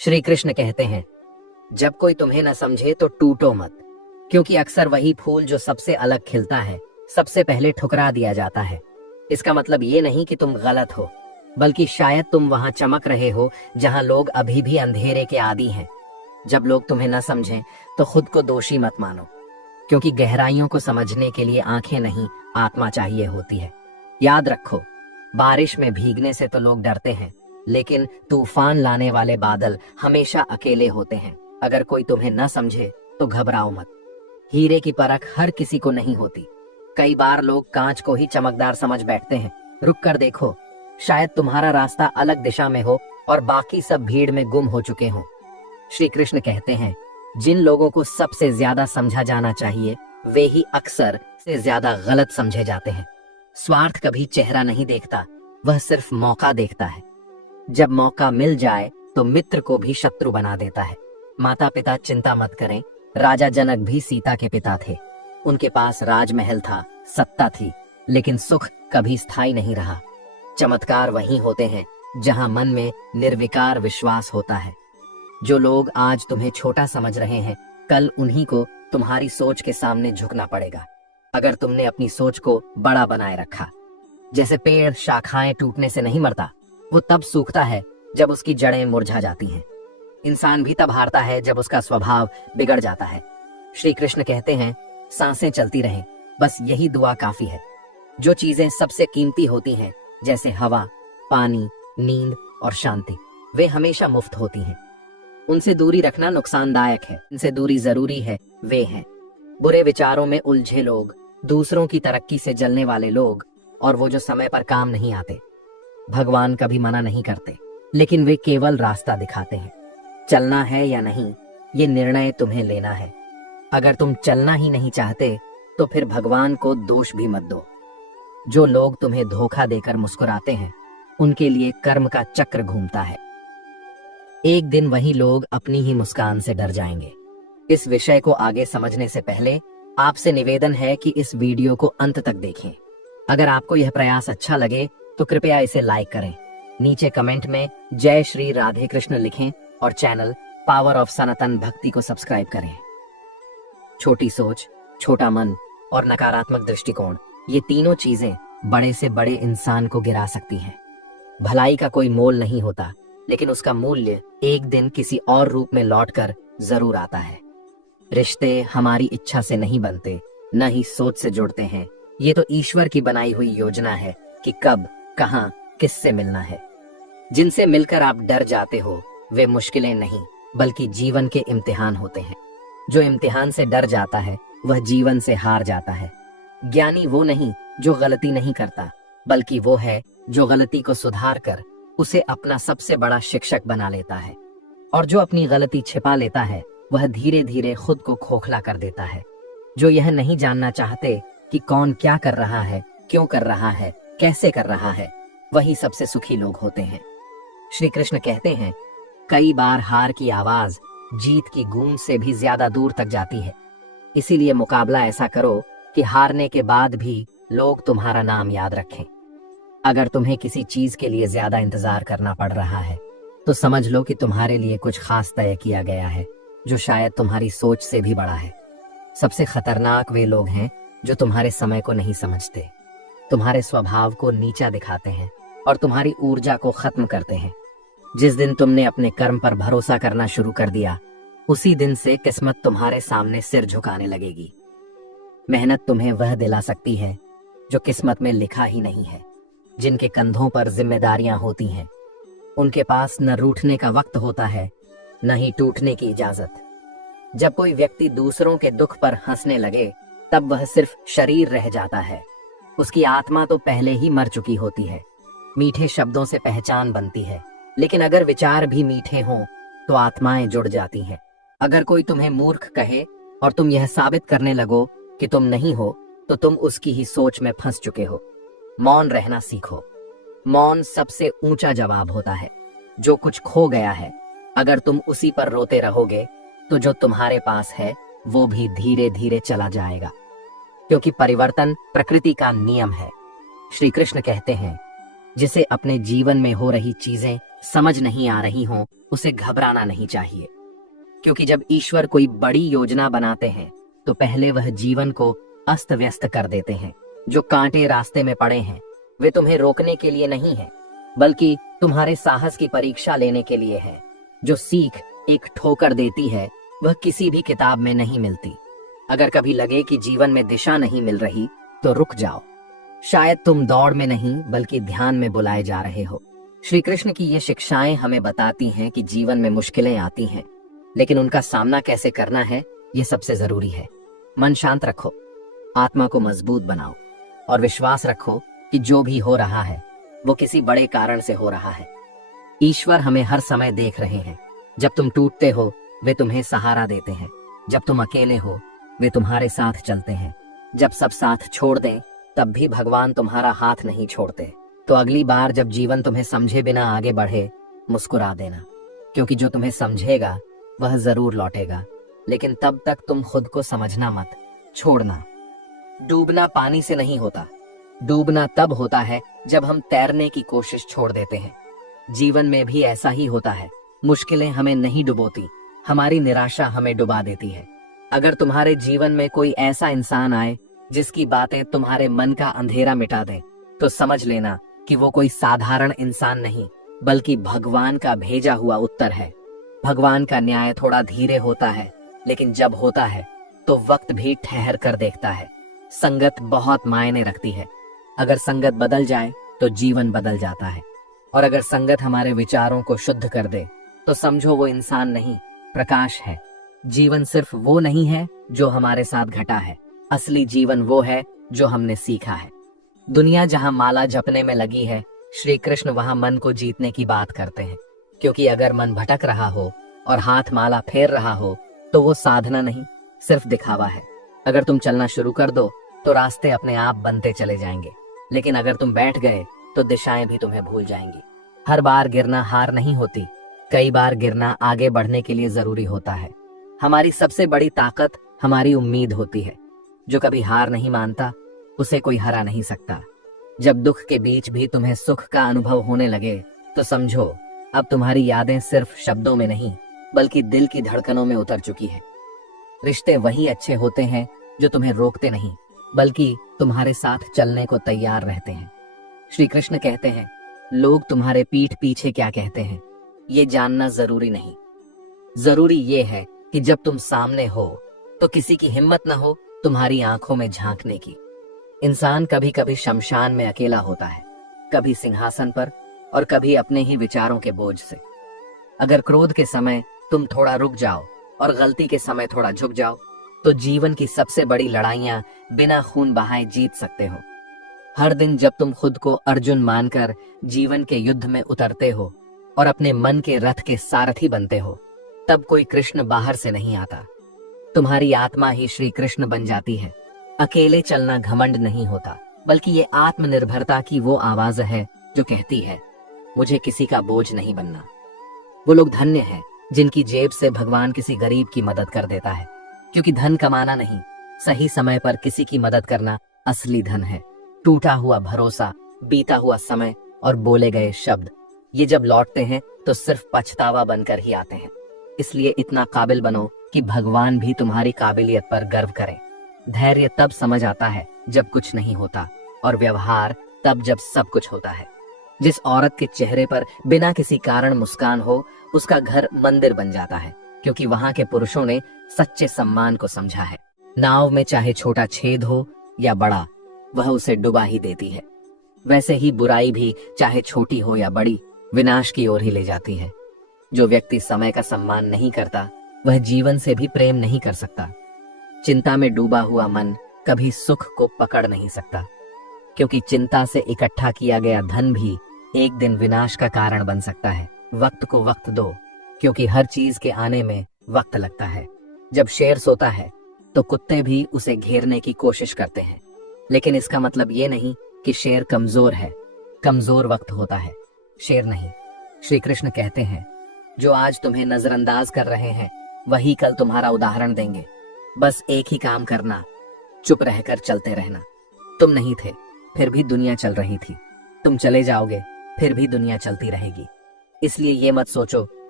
श्री कृष्ण कहते हैं, जब कोई तुम्हें न समझे तो टूटो मत, क्योंकि अक्सर वही फूल जो सबसे अलग खिलता है सबसे पहले ठुकरा दिया जाता है। इसका मतलब ये नहीं कि तुम गलत हो, बल्कि शायद तुम वहां चमक रहे हो जहां लोग अभी भी अंधेरे के आदी हैं। जब लोग तुम्हें न समझें तो खुद को दोषी मत मानो, क्योंकि गहराइयों को समझने के लिए आंखें नहीं, आत्मा चाहिए होती है। याद रखो, बारिश में भीगने से तो लोग डरते हैं, लेकिन तूफान लाने वाले बादल हमेशा अकेले होते हैं। अगर कोई तुम्हें न समझे तो घबराओ मत। हीरे की परख हर किसी को नहीं होती। कई बार लोग कांच को ही चमकदार समझ बैठते हैं। रुक कर देखो, शायद तुम्हारा रास्ता अलग दिशा में हो और बाकी सब भीड़ में गुम हो चुके हों। श्री कृष्ण कहते हैं, जिन लोगों को सबसे ज्यादा समझा जाना चाहिए वे ही अक्सर से ज्यादा गलत समझे जाते हैं। स्वार्थ कभी चेहरा नहीं देखता, वह सिर्फ मौका देखता है। जब मौका मिल जाए तो मित्र को भी शत्रु बना देता है। माता पिता चिंता मत करें, राजा जनक भी सीता के पिता थे। उनके पास राजमहल था, सत्ता थी, लेकिन सुख कभी स्थायी नहीं रहा। चमत्कार वहीं होते हैं जहां मन में निर्विकार विश्वास होता है। जो लोग आज तुम्हें छोटा समझ रहे हैं, कल उन्हीं को तुम्हारी सोच के सामने झुकना पड़ेगा। अगर तुमने अपनी सोच को बड़ा बनाए रखा। जैसे पेड़ शाखाएं टूटने से नहीं मरता, वो तब सूखता है जब उसकी जड़ें मुरझा जाती हैं। इंसान भी तब हारता है जब उसका स्वभाव बिगड़ जाता है। श्री कृष्ण कहते हैं, सांसें चलती रहें, बस यही दुआ काफी है। जो चीजें सबसे कीमती होती हैं, जैसे हवा, पानी, नींद और शांति, वे हमेशा मुफ्त होती हैं। उनसे दूरी रखना नुकसानदायक है, इनसे दूरी जरूरी है। वे हैं बुरे विचारों में उलझे लोग, दूसरों की तरक्की से जलने वाले लोग, और वो जो समय पर काम नहीं आते। भगवान कभी मना नहीं करते, लेकिन वे केवल रास्ता दिखाते हैं। चलना है या नहीं, ये निर्णय तुम्हें लेना है। अगर तुम चलना ही नहीं चाहते तो फिर भगवान को दोष भी मत दो। जो लोग तुम्हें धोखा देकर मुस्कुराते हैं, उनके लिए कर्म का चक्र घूमता है। एक दिन वही लोग अपनी ही मुस्कान से डर जाएंगे। इस विषय को आगे समझने से पहले आपसे निवेदन है कि इस वीडियो को अंत तक देखें। अगर आपको यह प्रयास अच्छा लगे तो कृपया इसे लाइक करें। नीचे कमेंट में जय श्री राधे कृष्ण लिखें और चैनल पावर ऑफ सनातन भक्ति को सब्सक्राइब करें। छोटी सोच, छोटा मन और नकारात्मक दृष्टिकोण, ये तीनों चीजें बड़े से बड़े इंसान को गिरा सकती हैं। भलाई का कोई मोल नहीं होता, लेकिन उसका मूल्य एक दिन किसी और रूप में लौटकर जरूर आता है। रिश्ते हमारी इच्छा से नहीं बनते, न ही सोच से जुड़ते हैं। ये तो ईश्वर की बनाई हुई योजना है कि कब, कहां, किससे मिलना है। जिनसे मिलकर आप डर जाते हो, वे मुश्किलें नहीं बल्कि जीवन के इम्तिहान होते हैं। जो इम्तिहान से डर जाता है वह जीवन से हार जाता है। ज्ञानी वो नहीं जो गलती नहीं करता, बल्कि वो है जो गलती को सुधार कर उसे अपना सबसे बड़ा शिक्षक बना लेता है। और जो अपनी गलती छिपा लेता है, वह धीरे धीरे खुद को खोखला कर देता है। जो यह नहीं जानना चाहते कि कौन क्या कर रहा है, क्यों कर रहा है, कैसे कर रहा है, वही सबसे सुखी लोग होते हैं। श्री कृष्ण कहते हैं, कई बार हार की आवाज जीत की गूंज से भी ज्यादा दूर तक जाती है। इसीलिए मुकाबला ऐसा करो कि हारने के बाद भी लोग तुम्हारा नाम याद रखें। अगर तुम्हें किसी चीज के लिए ज्यादा इंतजार करना पड़ रहा है, तो समझ लो कि तुम्हारे लिए कुछ खास तय किया गया है, जो शायद तुम्हारी सोच से भी बड़ा है। सबसे खतरनाक वे लोग हैं जो तुम्हारे समय को नहीं समझते, तुम्हारे स्वभाव को नीचा दिखाते हैं और तुम्हारी ऊर्जा को खत्म करते हैं। जिस दिन तुमने अपने कर्म पर भरोसा करना शुरू कर दिया, उसी दिन से किस्मत तुम्हारे सामने सिर झुकाने लगेगी। मेहनत तुम्हें वह दिला सकती है जो किस्मत में लिखा ही नहीं है। जिनके कंधों पर जिम्मेदारियां होती हैं, उनके पास न रूठने का वक्त होता है, न ही टूटने की इजाजत। जब कोई व्यक्ति दूसरों के दुख पर हंसने लगे, तब वह सिर्फ शरीर रह जाता है, उसकी आत्मा तो पहले ही मर चुकी होती है। मीठे शब्दों से पहचान बनती है, लेकिन अगर विचार भी मीठे हों तो आत्माएं जुड़ जाती हैं। अगर कोई तुम्हें मूर्ख कहे और तुम यह साबित करने लगो कि तुम नहीं हो, तो तुम उसकी ही सोच में फंस चुके हो। मौन रहना सीखो। मौन सबसे ऊंचा जवाब होता है। जो कुछ खो गया है, अगर तुम उसी पर रोते रहोगे, तो जो तुम्हारे पास है वो भी धीरे धीरे चला जाएगा, क्योंकि परिवर्तन प्रकृति का नियम है। श्री कृष्ण कहते हैं, जिसे अपने जीवन में हो रही चीजें समझ नहीं आ रही हों, उसे घबराना नहीं चाहिए, क्योंकि जब ईश्वर कोई बड़ी योजना बनाते हैं तो पहले वह जीवन को अस्त व्यस्त कर देते हैं। जो कांटे रास्ते में पड़े हैं वे तुम्हें रोकने के लिए नहीं है, बल्कि तुम्हारे साहस की परीक्षा लेने के लिए है। जो सीख एक ठोकर देती है वह किसी भी किताब में नहीं मिलती। अगर कभी लगे कि जीवन में दिशा नहीं मिल रही तो रुक जाओ। शायद तुम दौड़ में नहीं बल्कि ध्यान में बुलाए जा रहे हो। श्री कृष्ण की ये शिक्षाएं हमें बताती हैं कि जीवन में मुश्किलें आती हैं, लेकिन उनका सामना कैसे करना है ये सबसे जरूरी है। मन शांत रखो, आत्मा को मजबूत बनाओ और विश्वास रखो कि जो भी हो रहा है वो किसी बड़े कारण से हो रहा है। ईश्वर हमें हर समय देख रहे हैं। जब तुम टूटते हो वे तुम्हें सहारा देते हैं। जब तुम अकेले हो वे तुम्हारे साथ चलते हैं। जब सब साथ छोड़ दें तब भी भगवान तुम्हारा हाथ नहीं छोड़ते। तो अगली बार जब जीवन तुम्हें समझे बिना आगे बढ़े, मुस्कुरा देना, क्योंकि जो तुम्हें समझेगा वह जरूर लौटेगा। लेकिन तब तक तुम खुद को समझना मत छोड़ना। डूबना पानी से नहीं होता, डूबना तब होता है जब हम तैरने की कोशिश छोड़ देते हैं। जीवन में भी ऐसा ही होता है। मुश्किलें हमें नहीं डुबोती, हमारी निराशा हमें डुबा देती है। अगर तुम्हारे जीवन में कोई ऐसा इंसान आए जिसकी बातें तुम्हारे मन का अंधेरा मिटा दें, तो समझ लेना कि वो कोई साधारण इंसान नहीं बल्कि भगवान का भेजा हुआ उत्तर है। भगवान का न्याय थोड़ा धीरे होता है, लेकिन जब होता है तो वक्त भी ठहर कर देखता है। संगत बहुत मायने रखती है। अगर संगत बदल जाए तो जीवन बदल जाता है, और अगर संगत हमारे विचारों को शुद्ध कर दे तो समझो वो इंसान नहीं, प्रकाश है। जीवन सिर्फ वो नहीं है जो हमारे साथ घटा है, असली जीवन वो है जो हमने सीखा है। दुनिया जहां माला जपने में लगी है, श्री कृष्ण वहां मन को जीतने की बात करते हैं। क्योंकि अगर मन भटक रहा हो और हाथ माला फेर रहा हो तो वो साधना नहीं, सिर्फ दिखावा है। अगर तुम चलना शुरू कर दो तो रास्ते अपने आप बनते चले जाएंगे, लेकिन अगर तुम बैठ गए तो दिशाएं भी तुम्हें भूल जाएंगी। हर बार गिरना हार नहीं होती, कई बार गिरना आगे बढ़ने के लिए जरूरी होता है। हमारी सबसे बड़ी ताकत हमारी उम्मीद होती है। जो कभी हार नहीं मानता उसे कोई हरा नहीं सकता। जब दुख के बीच भी तुम्हें सुख का अनुभव होने लगे तो समझो अब तुम्हारी यादें सिर्फ शब्दों में नहीं बल्कि दिल की धड़कनों में उतर चुकी है। रिश्ते वही अच्छे होते हैं जो तुम्हें रोकते नहीं बल्कि तुम्हारे साथ चलने को तैयार रहते हैं। श्री कृष्ण कहते हैं, लोग तुम्हारे पीठ पीछे क्या कहते हैं ये जानना जरूरी नहीं। जरूरी ये है कि जब तुम सामने हो तो किसी की हिम्मत न हो तुम्हारी आंखों में झांकने की। इंसान कभी कभी शमशान में अकेला होता है, कभी सिंहासन पर और कभी अपने ही विचारों के बोझ से। अगर क्रोध के समय तुम थोड़ा रुक जाओ और गलती के समय थोड़ा झुक जाओ तो जीवन की सबसे बड़ी लड़ाइयां बिना खून बहाए जीत सकते हो। हर दिन जब तुम खुद को अर्जुन मानकर जीवन के युद्ध में उतरते हो और अपने मन के रथ के सारथी बनते हो, तब कोई कृष्ण बाहर से नहीं आता, तुम्हारी आत्मा ही श्री कृष्ण बन जाती है। अकेले चलना घमंड नहीं होता बल्कि ये आत्मनिर्भरता की वो आवाज है जो कहती है, मुझे किसी का बोझ नहीं बनना। वो लोग धन्य हैं जिनकी जेब से भगवान किसी गरीब की मदद कर देता है, क्योंकि धन कमाना नहीं, सही समय पर किसी की मदद करना असली धन है। टूटा हुआ भरोसा, बीता हुआ समय और बोले गए शब्द, ये जब लौटते हैं तो सिर्फ पछतावा बनकर ही आते हैं। इसलिए इतना काबिल बनो कि भगवान भी तुम्हारी काबिलियत पर गर्व करे। धैर्य तब समझ आता है जब कुछ नहीं होता, और व्यवहार तब जब सब कुछ होता है। जिस औरत के चेहरे पर बिना किसी कारण मुस्कान हो उसका घर मंदिर बन जाता है, क्योंकि वहां के पुरुषों ने सच्चे सम्मान को समझा है। नाव में चाहे छोटा छेद हो या बड़ा, वह उसे डुबा ही देती है। वैसे ही बुराई भी चाहे छोटी हो या बड़ी, विनाश की ओर ही ले जाती है। जो व्यक्ति समय का सम्मान नहीं करता वह जीवन से भी प्रेम नहीं कर सकता। चिंता में डूबा हुआ मन कभी सुख को पकड़ नहीं सकता, क्योंकि चिंता से इकट्ठा किया गया धन भी एक दिन विनाश का कारण बन सकता है। वक्त को वक्त दो, क्योंकि हर चीज के आने में वक्त लगता है। जब शेर सोता है तो कुत्ते भी उसे घेरने की कोशिश करते हैं, लेकिन इसका मतलब ये नहीं कि शेर कमजोर है। कमजोर वक्त होता है, शेर नहीं। श्री कृष्ण कहते हैं, जो आज तुम्हें नजरअंदाज कर रहे हैं वही कल तुम्हारा उदाहरण देंगे। बस एक ही काम करना, चुप रहकर चलते रहना। तुम नहीं थे फिर भी दुनिया चल रही थी, तुम चले जाओगे फिर भी दुनिया चलती रहेगी। इसलिए ये मत सोचो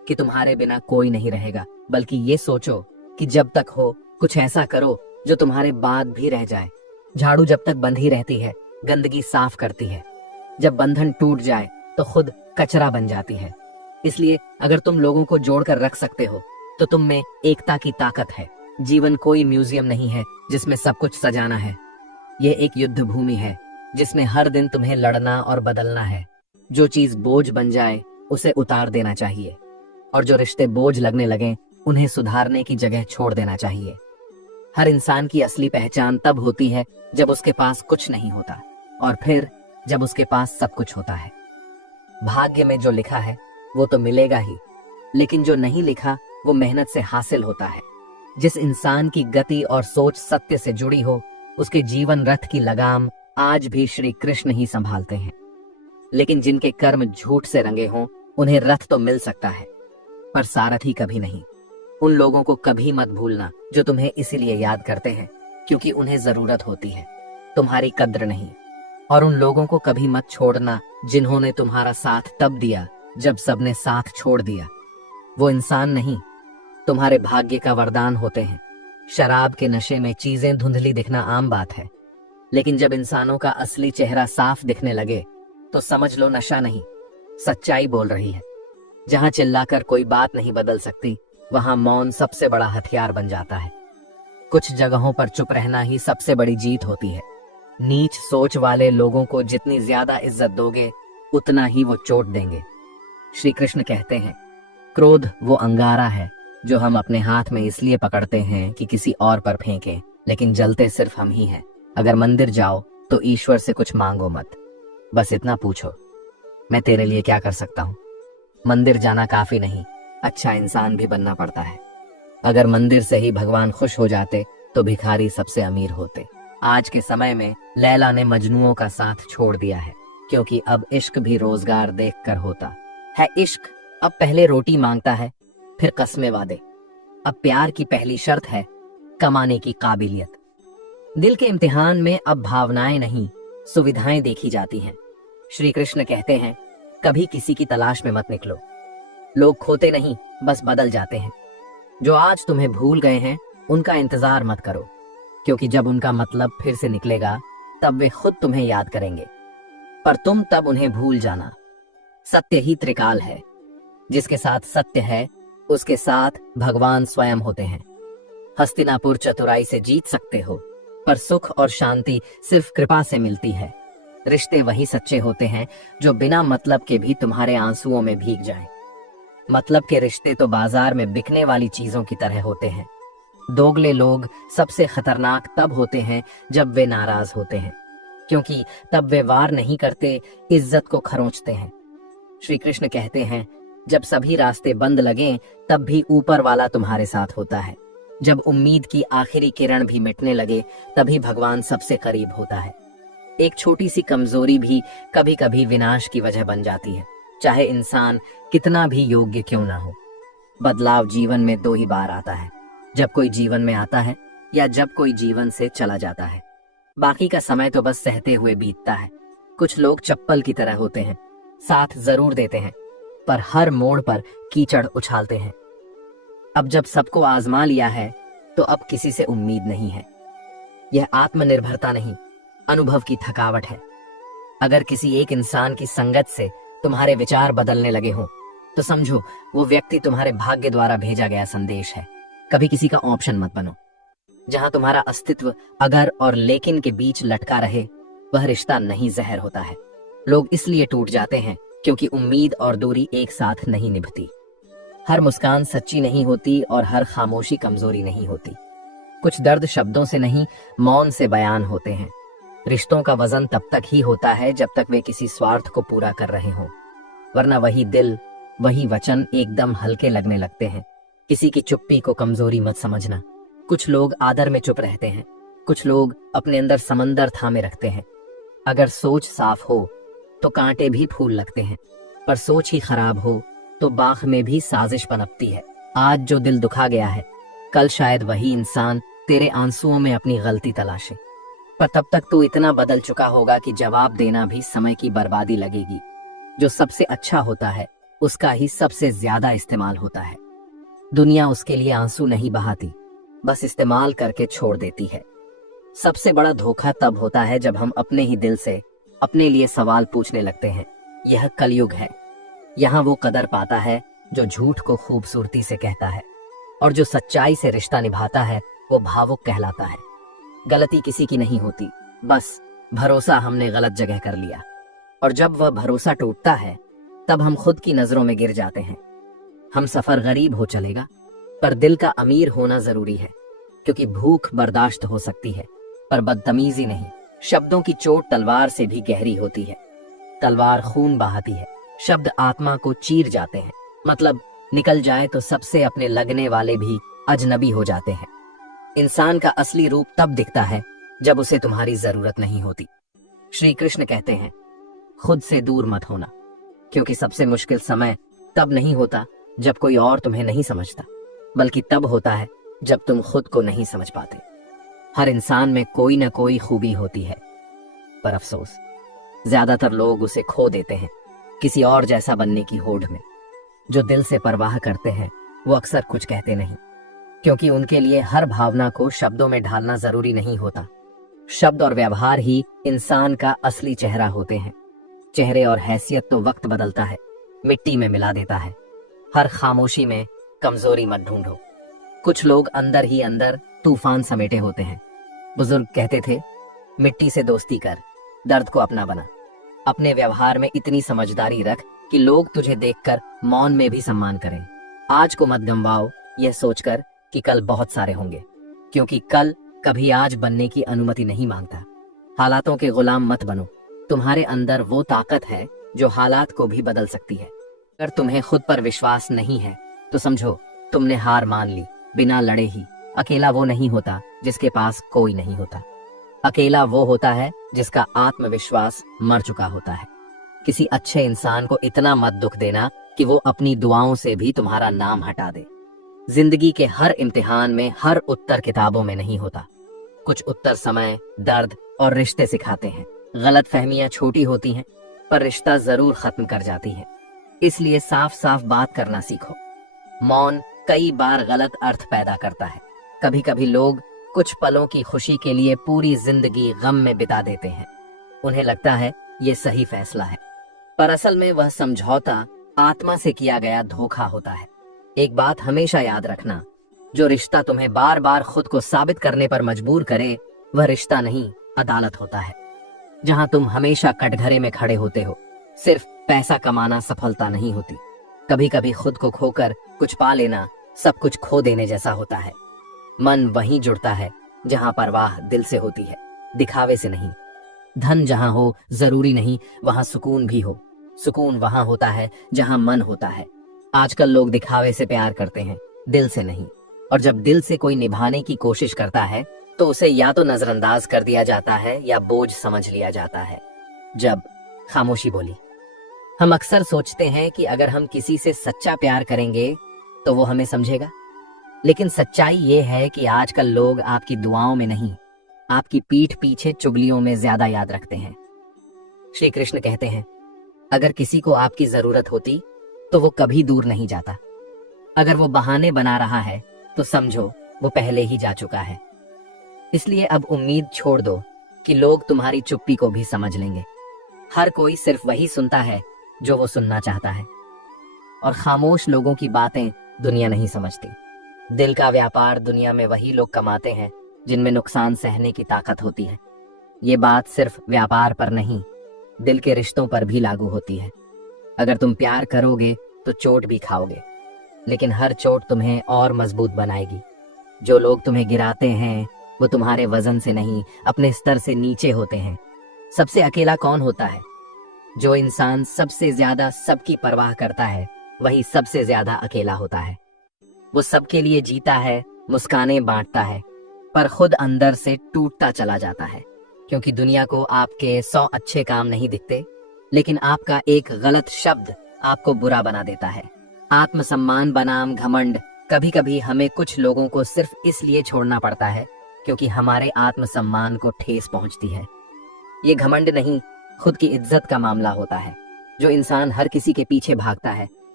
कि तुम्हारे बिना कोई नहीं रहेगा, बल्कि ये सोचो कि जब तक हो कुछ ऐसा करो जो तुम्हारे बाद भी रह जाए। झाड़ू जब तक बंधी रहती है गंदगी साफ करती है, जब बंधन टूट जाए तो खुद कचरा बन जाती है। इसलिए अगर तुम लोगों को जोड़कर रख सकते हो तो तुम में एकता की ताकत है। जीवन कोई म्यूजियम नहीं है जिसमें सब कुछ सजाना है। ये एक युद्ध भूमि है जिसमें हर दिन तुम्हें लड़ना और बदलना है। जो चीज बोझ बन जाए उसे उतार देना चाहिए, और जो रिश्ते बोझ लगने लगे उन्हें सुधारने की जगह छोड़ देना चाहिए। हर इंसान की असली पहचान तब होती है जब उसके पास कुछ नहीं होता, और फिर जब उसके पास सब कुछ होता है। भाग्य में जो लिखा है वो तो मिलेगा ही, लेकिन जो नहीं लिखा वो मेहनत से हासिल होता है। जिस इंसान की गति और सोच सत्य से जुड़ी हो उसके जीवन रथ की लगाम आज भी श्री कृष्ण ही संभालते हैं। लेकिन जिनके कर्म झूठ से रंगे हों उन्हें रथ तो मिल सकता है, पर सारथी कभी नहीं। उन लोगों को कभी मत भूलना जो तुम्हें इसीलिए याद करते हैं क्योंकि उन्हें जरूरत होती है, तुम्हारी कद्र नहीं। और उन लोगों को कभी मत छोड़ना जिन्होंने तुम्हारा साथ तब दिया जब सबने साथ छोड़ दिया। वो इंसान नहीं, तुम्हारे भाग्य का वरदान होते हैं। शराब के नशे में चीजें धुंधली दिखना आम बात है, लेकिन जब इंसानों का असली चेहरा साफ दिखने लगे तो समझ लो नशा नहीं, सच्चाई बोल रही है। जहां चिल्लाकर कोई बात नहीं बदल सकती वहां मौन सबसे बड़ा हथियार बन जाता है। कुछ जगहों पर चुप रहना ही सबसे बड़ी जीत होती है। नीच सोच वाले लोगों को जितनी ज्यादा इज्जत दोगे उतना ही वो चोट देंगे। श्री कृष्ण कहते हैं, क्रोध वो अंगारा है जो हम अपने हाथ में इसलिए पकड़ते हैं कि किसी और पर फेंकें, लेकिन जलते सिर्फ हम ही हैं। अगर मंदिर जाओ तो ईश्वर से कुछ मांगो मत, बस इतना पूछो, मैं तेरे लिए क्या कर सकता हूँ। मंदिर जाना काफी नहीं, अच्छा इंसान भी बनना पड़ता है। अगर मंदिर से ही भगवान खुश हो जाते तो भिखारी सबसे अमीर होते। आज के समय में लैला ने मजनुओं का साथ छोड़ दिया है क्योंकि अब इश्क भी रोजगार देखकर होता है। इश्क अब पहले रोटी मांगता है, फिर कस्में वादे। अब प्यार की पहली शर्त है कमाने की काबिलियत। दिल के इम्तिहान में अब भावनाएं नहीं सुविधाएं देखी जाती हैं। श्री कृष्ण कहते हैं, कभी किसी की तलाश में मत निकलो। लोग खोते नहीं, बस बदल जाते हैं। जो आज तुम्हें भूल गए हैं उनका इंतजार मत करो, क्योंकि जब उनका मतलब फिर से निकलेगा तब वे खुद तुम्हें याद करेंगे, पर तुम तब उन्हें भूल जाना। सत्य ही त्रिकाल है, जिसके साथ सत्य है उसके साथ भगवान स्वयं होते हैं। हस्तिनापुर चतुराई से जीत सकते हो, पर सुख और शांति सिर्फ कृपा से मिलती है। रिश्ते वही सच्चे होते हैं जो बिना मतलब के भी तुम्हारे आंसुओं में भीग जाएं। मतलब के रिश्ते तो बाजार में बिकने वाली चीजों की तरह होते हैं। दोगले लोग सबसे खतरनाक तब होते हैं जब वे नाराज होते हैं, क्योंकि तब वे वार नहीं करते, इज्जत को खरोंचते हैं। श्री कृष्ण कहते हैं, जब सभी रास्ते बंद लगें तब भी ऊपर वाला तुम्हारे साथ होता है। जब उम्मीद की आखिरी किरण भी मिटने लगे तभी भगवान सबसे करीब होता है। एक छोटी सी कमजोरी भी कभी कभी विनाश की वजह बन जाती है, चाहे इंसान कितना भी योग्य क्यों ना हो। बदलाव जीवन में दो ही बार आता है, जब कोई जीवन में आता है या जब कोई जीवन से चला जाता है। बाकी का समय तो बस सहते हुए बीतता है। कुछ लोग चप्पल की तरह होते हैं, साथ जरूर देते हैं पर हर मोड़ पर कीचड़ उछालते हैं। अब जब सबको आजमा लिया है तो अब किसी से उम्मीद नहीं है। यह आत्मनिर्भरता नहीं, अनुभव की थकावट है। अगर किसी एक इंसान की संगत से तुम्हारे विचार बदलने लगे हो तो समझो वो व्यक्ति तुम्हारे भाग्य द्वारा भेजा गया संदेश है। कभी किसी का ऑप्शन मत बनो। जहां तुम्हारा अस्तित्व अगर और लेकिन के बीच लटका रहे वह रिश्ता नहीं जहर होता है। लोग इसलिए टूट जाते हैं क्योंकि उम्मीद और दूरी एक साथ नहीं निभती। हर मुस्कान सच्ची नहीं होती और हर खामोशी कमजोरी नहीं होती। कुछ दर्द शब्दों से नहीं मौन से बयान होते हैं। रिश्तों का वजन तब तक ही होता है जब तक वे किसी स्वार्थ को पूरा कर रहे हों, वरना वही दिल वही वचन एकदम हल्के लगने लगते हैं। किसी की चुप्पी को कमजोरी मत समझना। कुछ लोग आदर में चुप रहते हैं, कुछ लोग अपने अंदर समंदर थामे रखते हैं। अगर सोच साफ हो तो कांटे भी फूल लगते हैं, पर सोच ही खराब हो तो बाग में भी साजिश पनपती है। आज जो दिल दुखा गया है कल शायद वही इंसान तेरे आंसुओं में अपनी गलती तलाशे, पर तब तक तू इतना बदल चुका होगा कि जवाब देना भी समय की बर्बादी लगेगी। जो सबसे अच्छा होता है उसका ही सबसे ज्यादा इस्तेमाल होता है। दुनिया उसके लिए आंसू नहीं बहाती, बस इस्तेमाल करके छोड़ देती है। सबसे बड़ा धोखा तब होता है जब हम अपने ही दिल से अपने लिए सवाल पूछने लगते हैं। यह कलयुग है। यहाँ वो कदर पाता है जो झूठ को खूबसूरती से कहता है, और जो सच्चाई से रिश्ता निभाता है वो भावुक कहलाता है। गलती किसी की नहीं होती, बस भरोसा हमने गलत जगह कर लिया, और जब वह भरोसा टूटता है तब हम खुद की नजरों में गिर जाते हैं। हम सफर गरीब हो चलेगा, पर दिल का अमीर होना जरूरी है, क्योंकि भूख बर्दाश्त हो सकती है पर बदतमीजी नहीं। शब्दों की चोट तलवार से भी गहरी होती है। तलवार खून बहाती है, शब्द आत्मा को चीर जाते हैं। मतलब निकल जाए तो सबसे अपने लगने वाले भी अजनबी हो जाते हैं। इंसान का असली रूप तब दिखता है जब उसे तुम्हारी जरूरत नहीं होती। श्री कृष्ण कहते हैं, खुद से दूर मत होना, क्योंकि सबसे मुश्किल समय तब नहीं होता जब कोई और तुम्हें नहीं समझता, बल्कि तब होता है जब तुम खुद को नहीं समझ पाते। हर इंसान में कोई ना कोई खूबी होती है, पर अफसोस ज्यादातर लोग उसे खो देते हैं किसी और जैसा बनने की होड़ में। जो दिल से परवाह करते हैं वो अक्सर कुछ कहते नहीं, क्योंकि उनके लिए हर भावना को शब्दों में ढालना जरूरी नहीं होता। शब्द और व्यवहार ही इंसान का असली चेहरा होते हैं। चेहरे और हैसियत तो वक्त बदलता है, मिट्टी में मिला देता है। हर खामोशी में कमजोरी मत ढूंढो। कुछ लोग अंदर ही अंदर तूफान समेटे होते हैं। बुजुर्ग कहते थे, मिट्टी से दोस्ती कर, दर्द को अपना बना। अपने व्यवहार में इतनी समझदारी रख कि लोग तुझे देखकर मौन में भी सम्मान करें। आज को मत गंवाओ यह सोचकर कि कल बहुत सारे होंगे, क्योंकि कल कभी आज बनने की अनुमति नहीं मांगता। हालातों के गुलाम मत बनो। तुम्हारे अंदर वो ताकत है जो हालात को भी बदल सकती है। अगर तुम्हें खुद पर विश्वास नहीं है तो समझो तुमने हार मान ली, बिना लड़े ही। अकेला वो नहीं होता जिसके पास कोई नहीं होता। अकेला वो होता है जिसका आत्मविश्वास मर चुका होता है। किसी अच्छे इंसान को इतना मत दुख देना कि वो अपनी दुआओं से भी तुम्हारा नाम हटा दे। जिंदगी के हर इम्तिहान में हर उत्तर किताबों में नहीं होता। कुछ उत्तर समय, दर्द और रिश्ते सिखाते हैं। गलत फहमियां छोटी होती हैं, पर रिश्ता जरूर खत्म कर जाती है। इसलिए साफ साफ बात करना सीखो। मौन कई बार गलत अर्थ पैदा करता है। कभी कभी लोग कुछ पलों की खुशी के लिए पूरी जिंदगी गम में बिता देते हैं। उन्हें लगता है ये सही फैसला है, पर असल में वह समझौता आत्मा से किया गया धोखा होता है। एक बात हमेशा याद रखना, जो रिश्ता तुम्हें बार बार खुद को साबित करने पर मजबूर करे वह रिश्ता नहीं, अदालत होता है। जहां तुम हमेशा कटघरे में खड़े होते हो। सिर्फ पैसा कमाना सफलता नहीं होती। कभी कभी खुद को खोकर कुछ पा लेना सब कुछ खो देने जैसा होता है। मन वहीं जुड़ता है जहां परवाह दिल से होती है, दिखावे से नहीं। धन जहां हो जरूरी नहीं वहां सुकून भी हो। सुकून वहां होता है जहां मन होता है। आजकल लोग दिखावे से प्यार करते हैं, दिल से नहीं। और जब दिल से कोई निभाने की कोशिश करता है तो उसे या तो नजरअंदाज कर दिया जाता है या बोझ समझ लिया जाता है। जब खामोशी बोली। हम अक्सर सोचते हैं कि अगर हम किसी से सच्चा प्यार करेंगे तो वो हमें समझेगा, लेकिन सच्चाई ये है कि आजकल लोग आपकी दुआओं में नहीं, आपकी पीठ पीछे चुगलियों में ज्यादा याद रखते हैं। श्री कृष्ण कहते हैं, अगर किसी को आपकी जरूरत होती तो वो कभी दूर नहीं जाता। अगर वो बहाने बना रहा है तो समझो वो पहले ही जा चुका है। इसलिए अब उम्मीद छोड़ दो कि लोग तुम्हारी चुप्पी को भी समझ लेंगे। हर कोई सिर्फ वही सुनता है जो वो सुनना चाहता है, और खामोश लोगों की बातें दुनिया नहीं समझती। दिल का व्यापार दुनिया में वही लोग कमाते हैं जिनमें नुकसान सहने की ताकत होती है। ये बात सिर्फ व्यापार पर नहीं, दिल के रिश्तों पर भी लागू होती है। अगर तुम प्यार करोगे तो चोट भी खाओगे, लेकिन हर चोट तुम्हें और मजबूत बनाएगी। जो लोग तुम्हें गिराते हैं वो तुम्हारे वजन से नहीं, अपने स्तर से नीचे होते हैं। सबसे अकेला कौन होता है? जो इंसान सबसे ज्यादा सबकी परवाह करता है वही सबसे ज्यादा अकेला होता है। वो सबके लिए जीता है, मुस्कानें बांटता है, पर खुद अंदर से टूटता चला जाता है, क्योंकि दुनिया को आपके 100 अच्छे काम नहीं दिखते, लेकिन आपका एक गलत शब्द आपको बुरा बना देता है। आत्मसम्मान बनाम घमंड। कभी कभी हमें कुछ लोगों को सिर्फ इसलिए छोड़ना पड़ता है क्योंकि हमारे आत्मसम्मान को ठेस पहुंचती है। ये घमंड नहीं, खुद की इज्जत का मामला होता है। जो इंसान हर किसी के पीछे भागता है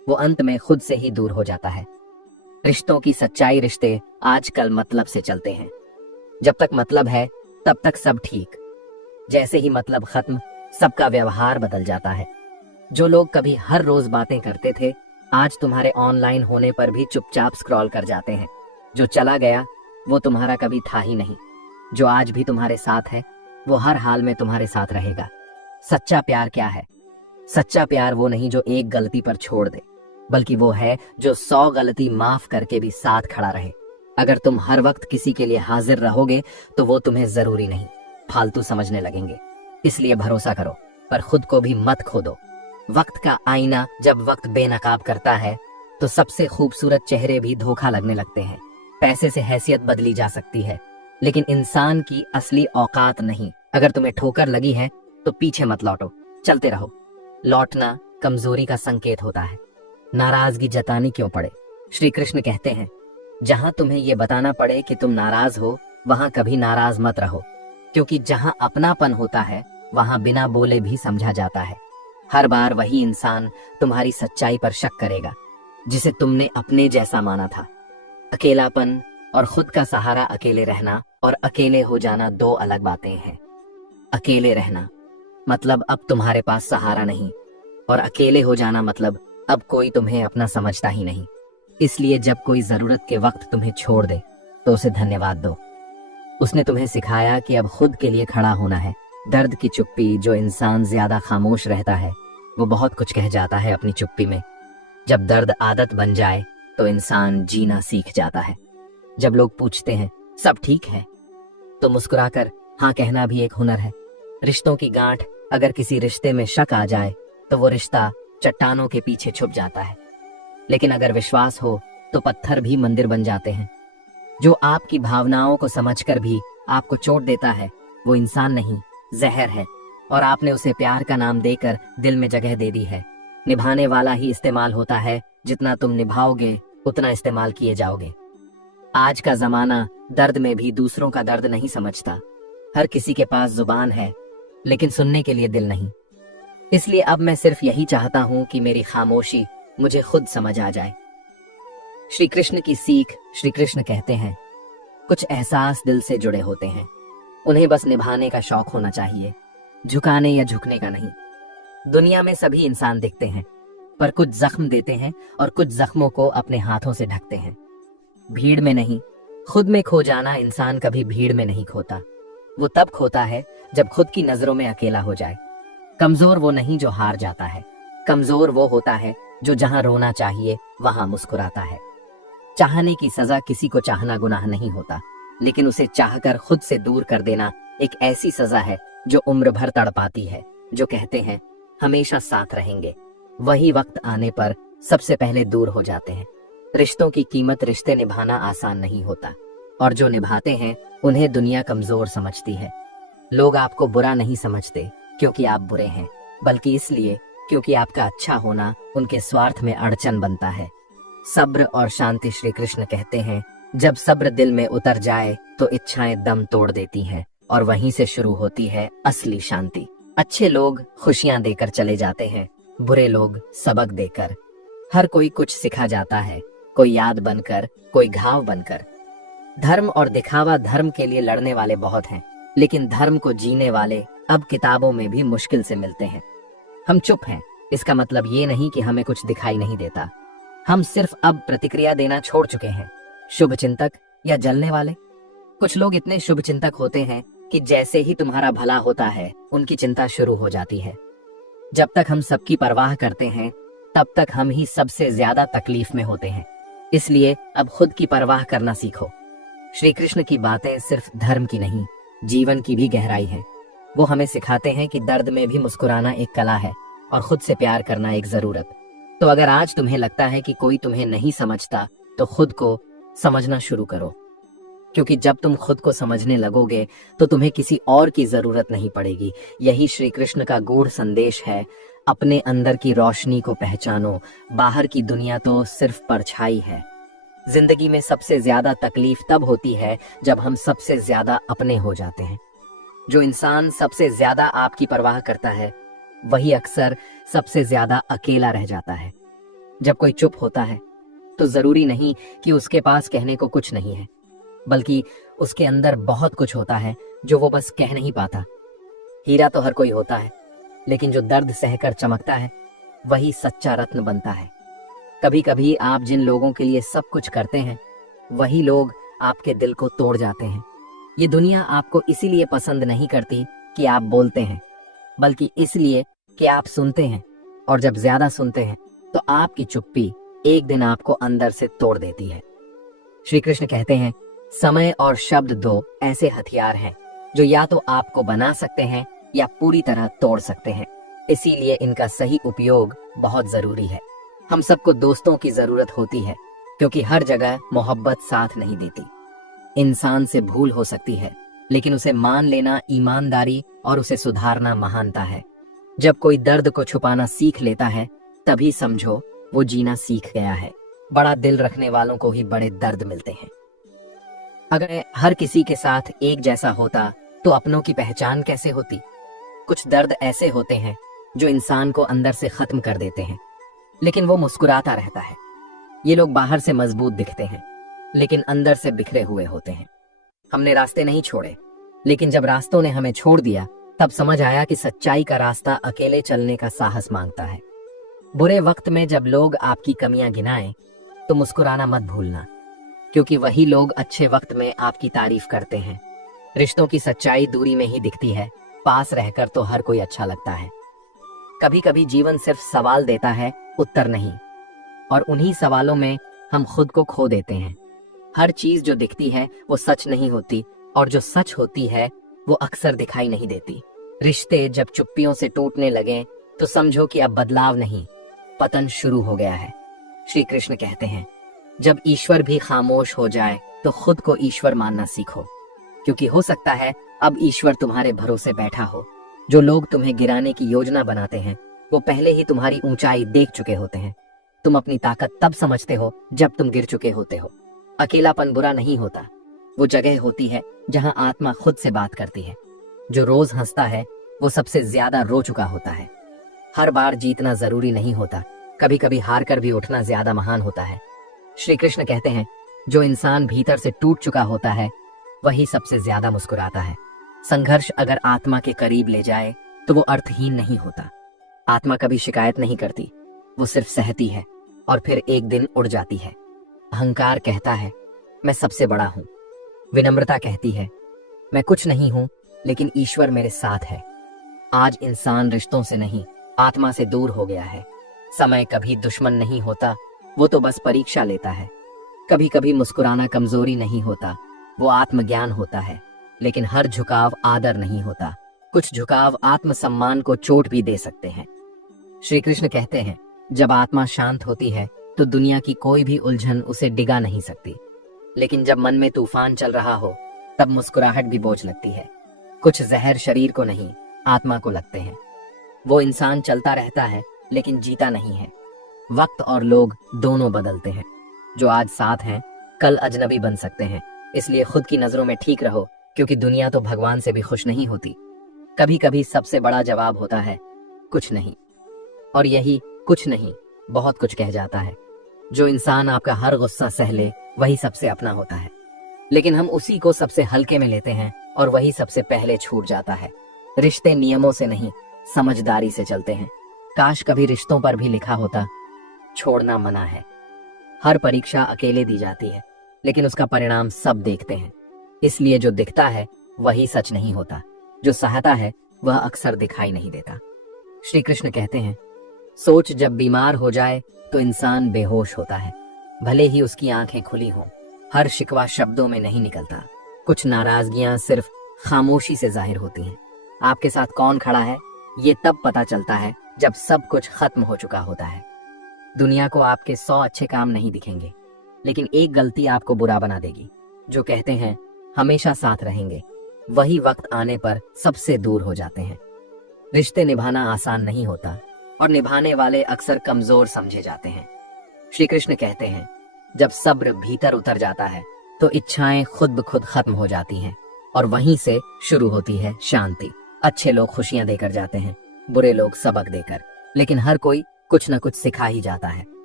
वो अंत में खुद से ही दूर हो जाता है। रिश्तों की सच्चाई, रिश्ते आजकल मतलब से चलते हैं। जब तक मतलब है तब तक सब ठीक। जैसे ही मतलब खत्म, सबका व्यवहार बदल जाता है। जो लोग कभी हर रोज बातें करते थे, आज तुम्हारे ऑनलाइन होने पर भी चुपचाप स्क्रॉल कर जाते हैं। जो चला गया वो तुम्हारा कभी था ही नहीं। जो आज भी तुम्हारे साथ है वो हर हाल में तुम्हारे साथ रहेगा। सच्चा प्यार क्या है? सच्चा प्यार वो नहीं जो एक गलती पर छोड़ दे, बल्कि वो है जो 100 गलती माफ करके भी साथ खड़ा रहे। अगर तुम हर वक्त किसी के लिए हाजिर रहोगे तो वो तुम्हें जरूरी नहीं, फालतू समझने लगेंगे। इसलिए भरोसा करो, पर खुद को भी मत खो दो। वक्त का आईना जब वक्त बेनकाब करता है तो सबसे खूबसूरत चेहरे भी धोखा लगने लगते हैं। पैसे से हैसियत बदली जा सकती है, लेकिन इंसान की असली औकात नहीं। अगर तुम्हें ठोकर लगी है तो पीछे मत लौटो, चलते रहो। लौटना कमजोरी का संकेत होता है। नाराजगी जतानी क्यों पड़े? श्री कृष्ण कहते हैं, जहां तुम्हें ये बताना पड़े कि तुम नाराज हो, वहां कभी नाराज मत रहो, क्योंकि जहां अपनापन होता है वहां बिना बोले भी समझा जाता है। हर बार वही इंसान तुम्हारी सच्चाई पर शक करेगा जिसे तुमने अपने जैसा माना था। अकेलापन और खुद का सहारा, अकेले रहना और अकेले हो जाना दो अलग बातें हैं। अकेले रहना मतलब अब तुम्हारे पास सहारा नहीं, और अकेले हो जाना मतलब अब कोई तुम्हें अपना समझता ही नहीं। इसलिए जब कोई जरूरत के वक्त तुम्हें छोड़ दे तो उसे धन्यवाद दो। उसने तुम्हें सिखाया कि अब खुद के लिए खड़ा होना है। दर्द की चुप्पी, जो इंसान ज्यादा खामोश रहता है वो बहुत कुछ कह जाता है अपनी चुप्पी में। जब दर्द आदत बन जाए तो इंसान जीना सीख जाता है। जब लोग पूछते हैं सब ठीक है, तो मुस्कुराकर हाँ कहना भी एक हुनर है। रिश्तों की गांठ, अगर किसी रिश्ते में शक आ जाए तो वो रिश्ता चट्टानों के पीछे छुप जाता है, लेकिन अगर विश्वास हो तो पत्थर भी मंदिर बन जाते हैं। जो आपकी भावनाओं को समझकर भी आपको चोट देता है वो इंसान नहीं, जहर है, और आपने उसे प्यार का नाम देकर दिल में जगह दे दी है। निभाने वाला ही इस्तेमाल होता है, जितना तुम निभाओगे उतना इस्तेमाल किए जाओगे। आज का जमाना दर्द में भी दूसरों का दर्द नहीं समझता। हर किसी के पास जुबान है लेकिन सुनने के लिए दिल नहीं। इसलिए अब मैं सिर्फ यही चाहता हूं कि मेरी खामोशी मुझे खुद समझ आ जाए। श्री कृष्ण की सीख, श्री कृष्ण कहते हैं, कुछ एहसास दिल से जुड़े होते हैं, उन्हें बस निभाने का शौक होना चाहिए, झुकाने या झुकने का नहीं। दुनिया में सभी इंसान दिखते हैं, पर कुछ जख्म देते हैं और कुछ जख्मों को अपने हाथों से ढकते हैं। भीड़ में नहीं, खुद में खो जाना इंसान कभी भीड़ में नहीं खोता। वो तब खोता है जब खुद की नजरों में अकेला हो जाए। कमजोर वो नहीं जो हार जाता है, कमजोर वो होता है जो जहां रोना चाहिए वहां मुस्कुराता है। चाहने की सजा किसी को चाहना गुनाह नहीं होता, लेकिन उसे चाहकर खुद से दूर कर देना एक ऐसी सजा है जो उम्र भर तड़पाती है। जो कहते हैं हमेशा साथ रहेंगे, वही वक्त आने पर सबसे पहले दूर हो जाते हैं। रिश्तों की कीमत, रिश्ते निभाना आसान नहीं होता, और जो निभाते हैं उन्हें दुनिया कमजोर समझती है। लोग आपको बुरा नहीं समझते क्योंकि आप बुरे हैं, बल्कि इसलिए क्योंकि आपका अच्छा होना उनके स्वार्थ में अड़चन बनता है। सब्र और शांति, श्री कृष्ण कहते हैं, जब सब्र दिल में उतर जाए तो इच्छाएं दम तोड़ देती हैं, और वहीं से शुरू होती है असली शांति। अच्छे लोग खुशियां देकर चले जाते हैं, बुरे लोग सबक देकर। हर कोई कुछ सिखा जाता है, कोई याद बनकर, कोई घाव बनकर। धर्म और दिखावा, धर्म के लिए लड़ने वाले बहुत हैं, लेकिन धर्म को जीने वाले अब किताबों में भी मुश्किल से मिलते हैं। हम चुप हैं, इसका मतलब ये नहीं कि हमें कुछ दिखाई नहीं देता। हम सिर्फ अब प्रतिक्रिया देना छोड़ चुके हैं। शुभ चिंतक या जलने वाले, कुछ लोग इतने शुभ चिंतक होते हैं कि जैसे ही तुम्हारा भला होता है उनकी चिंता शुरू हो जाती है। जब तक हम सबकी परवाह करते हैं तब तक हम ही सबसे ज्यादा तकलीफ में होते हैं। इसलिए अब खुद की परवाह करना सीखो। श्री कृष्ण की बातें सिर्फ धर्म की नहीं, जीवन की भी गहराई है। वो हमें सिखाते हैं कि दर्द में भी मुस्कुराना एक कला है और खुद से प्यार करना एक जरूरत। तो अगर आज तुम्हें लगता है कि कोई तुम्हें नहीं समझता, तो खुद को समझना शुरू करो, क्योंकि जब तुम खुद को समझने लगोगे तो तुम्हें किसी और की जरूरत नहीं पड़ेगी। यही श्री कृष्ण का गूढ़ संदेश है। अपने अंदर की रोशनी को पहचानो, बाहर की दुनिया तो सिर्फ परछाई है। जिंदगी में सबसे ज्यादा तकलीफ तब होती है जब हम सबसे ज्यादा अपने हो जाते हैं। जो इंसान सबसे ज्यादा आपकी परवाह करता है वही अक्सर सबसे ज्यादा अकेला रह जाता है। जब कोई चुप होता है तो जरूरी नहीं कि उसके पास कहने को कुछ नहीं है, बल्कि उसके अंदर बहुत कुछ होता है जो वो बस कह नहीं पाता। हीरा तो हर कोई होता है, लेकिन जो दर्द सहकर चमकता है वही सच्चा रत्न बनता है। कभी कभी आप जिन लोगों के लिए सब कुछ करते हैं वही लोग आपके दिल को तोड़ जाते हैं। ये दुनिया आपको इसीलिए पसंद नहीं करती कि आप बोलते हैं, बल्कि इसलिए कि आप सुनते हैं, और जब ज्यादा सुनते हैं तो आपकी चुप्पी एक दिन आपको अंदर से तोड़ देती है। श्री कृष्ण कहते हैं, समय और शब्द दो ऐसे हथियार हैं जो या तो आपको बना सकते हैं या पूरी तरह तोड़ सकते हैं। इसीलिए इनका सही उपयोग बहुत जरूरी है। हम सबको दोस्तों की जरूरत होती है, क्योंकि हर जगह मोहब्बत साथ नहीं देती। इंसान से भूल हो सकती है, लेकिन उसे मान लेना ईमानदारी और उसे सुधारना महानता है। जब कोई दर्द को छुपाना सीख लेता है तभी समझो वो जीना सीख गया है। बड़ा दिल रखने वालों को ही बड़े दर्द मिलते हैं। अगर हर किसी के साथ एक जैसा होता तो अपनों की पहचान कैसे होती। कुछ दर्द ऐसे होते हैं जो इंसान को अंदर से खत्म कर देते हैं, लेकिन वो मुस्कुराता रहता है। ये लोग बाहर से मजबूत दिखते हैं, लेकिन अंदर से बिखरे हुए होते हैं। हमने रास्ते नहीं छोड़े, लेकिन जब रास्तों ने हमें छोड़ दिया तब समझ आया कि सच्चाई का रास्ता अकेले चलने का साहस मांगता है। बुरे वक्त में जब लोग आपकी कमियां गिनाएं तो मुस्कुराना मत भूलना, क्योंकि वही लोग अच्छे वक्त में आपकी तारीफ करते हैं। रिश्तों की सच्चाई दूरी में ही दिखती है, पास रहकर तो हर कोई अच्छा लगता है। कभी कभी जीवन सिर्फ सवाल देता है, उत्तर नहीं, और उन्हीं सवालों में हम खुद को खो देते हैं। हर चीज जो दिखती है वो सच नहीं होती, और जो सच होती है वो अक्सर दिखाई नहीं देती। रिश्ते जब चुप्पियों से टूटने लगे तो समझो कि अब बदलाव नहीं, पतन शुरू हो गया है। श्री कृष्ण कहते हैं, जब ईश्वर भी खामोश हो जाए तो खुद को ईश्वर मानना सीखो, क्योंकि हो सकता है अब ईश्वर तुम्हारे भरोसे बैठा हो। जो लोग तुम्हें गिराने की योजना बनाते हैं वो पहले ही तुम्हारी ऊंचाई देख चुके होते हैं। तुम अपनी ताकत तब समझते हो जब तुम गिर चुके होते हो। अकेलापन बुरा नहीं होता, वो जगह होती है जहां आत्मा खुद से बात करती है। जो रोज हंसता है वो सबसे ज्यादा रो चुका होता है। हर बार जीतना जरूरी नहीं होता, कभी कभी हार कर भी उठना ज्यादा महान होता है। श्री कृष्ण कहते हैं, जो इंसान भीतर से टूट चुका होता है वही सबसे ज्यादा मुस्कुराता है। संघर्ष अगर आत्मा के करीब ले जाए तो वो अर्थहीन नहीं होता। आत्मा कभी शिकायत नहीं करती, वो सिर्फ सहती है और फिर एक दिन उड़ जाती है। अहंकार कहता है, मैं सबसे बड़ा हूं। विनम्रता कहती है, मैं कुछ नहीं हूं, लेकिन ईश्वर मेरे साथ है। आज इंसान रिश्तों से नहीं, आत्मा से दूर हो गया है। समय कभी दुश्मन नहीं होता, वो तो बस परीक्षा लेता है। कभी कभी मुस्कुराना कमजोरी नहीं होता, वो आत्मज्ञान होता है। लेकिन हर झुकाव आदर नहीं होता, कुछ झुकाव आत्मसम्मान को चोट भी दे सकते हैं। श्री कृष्ण कहते हैं, जब आत्मा शांत होती है तो दुनिया की कोई भी उलझन उसे डिगा नहीं सकती, लेकिन जब मन में तूफान चल रहा हो तब मुस्कुराहट भी बोझ लगती है। कुछ जहर शरीर को नहीं, आत्मा को लगते हैं। वो इंसान चलता रहता है लेकिन जीता नहीं है। वक्त और लोग दोनों बदलते हैं। जो आज साथ हैं कल अजनबी बन सकते हैं। इसलिए खुद की नजरों में ठीक रहो, क्योंकि दुनिया तो भगवान से भी खुश नहीं होती। कभी कभी सबसे बड़ा जवाब होता है कुछ नहीं, और यही कुछ नहीं बहुत कुछ कह जाता है। जो इंसान आपका हर गुस्सा सह ले वही सबसे अपना होता है, लेकिन हम उसी को सबसे हल्के में लेते हैं और वही सबसे पहले छूट जाता है। रिश्ते नियमों से नहीं, समझदारी से चलते हैं। काश कभी रिश्तों पर भी लिखा होता, छोड़ना मना है। हर परीक्षा अकेले दी जाती है, लेकिन उसका परिणाम सब देखते हैं। इसलिए जो दिखता है वही सच नहीं होता, जो सहता है वह अक्सर दिखाई नहीं देता। श्री कृष्ण कहते हैं, सोच जब बीमार हो जाए तो इंसान बेहोश होता है, भले ही उसकी आंखें खुली हों। हर शिकवा शब्दों में नहीं निकलता, कुछ नाराजगियां सिर्फ खामोशी से जाहिर होती हैं। आपके साथ कौन खड़ा है ये तब पता चलता है जब सब कुछ खत्म हो चुका होता है। दुनिया को आपके 100 अच्छे काम नहीं दिखेंगे, लेकिन एक गलती आपको बुरा बना देगी। जो कहते हैं हमेशा साथ रहेंगे, वही वक्त आने पर सबसे दूर हो जाते हैं। रिश्ते निभाना आसान नहीं होता, और निभाने वाले अक्सर कमजोर समझे जाते हैं। श्री कृष्ण कहते हैं, जब सब्र भीतर उतर जाता है तो इच्छाएं खुद ब खुद खत्म हो जाती हैं, और वहीं से शुरू होती है शांति। अच्छे लोग खुशियां देकर जाते हैं, बुरे लोग सबक देकर, लेकिन हर कोई कुछ न कुछ सिखा ही जाता है।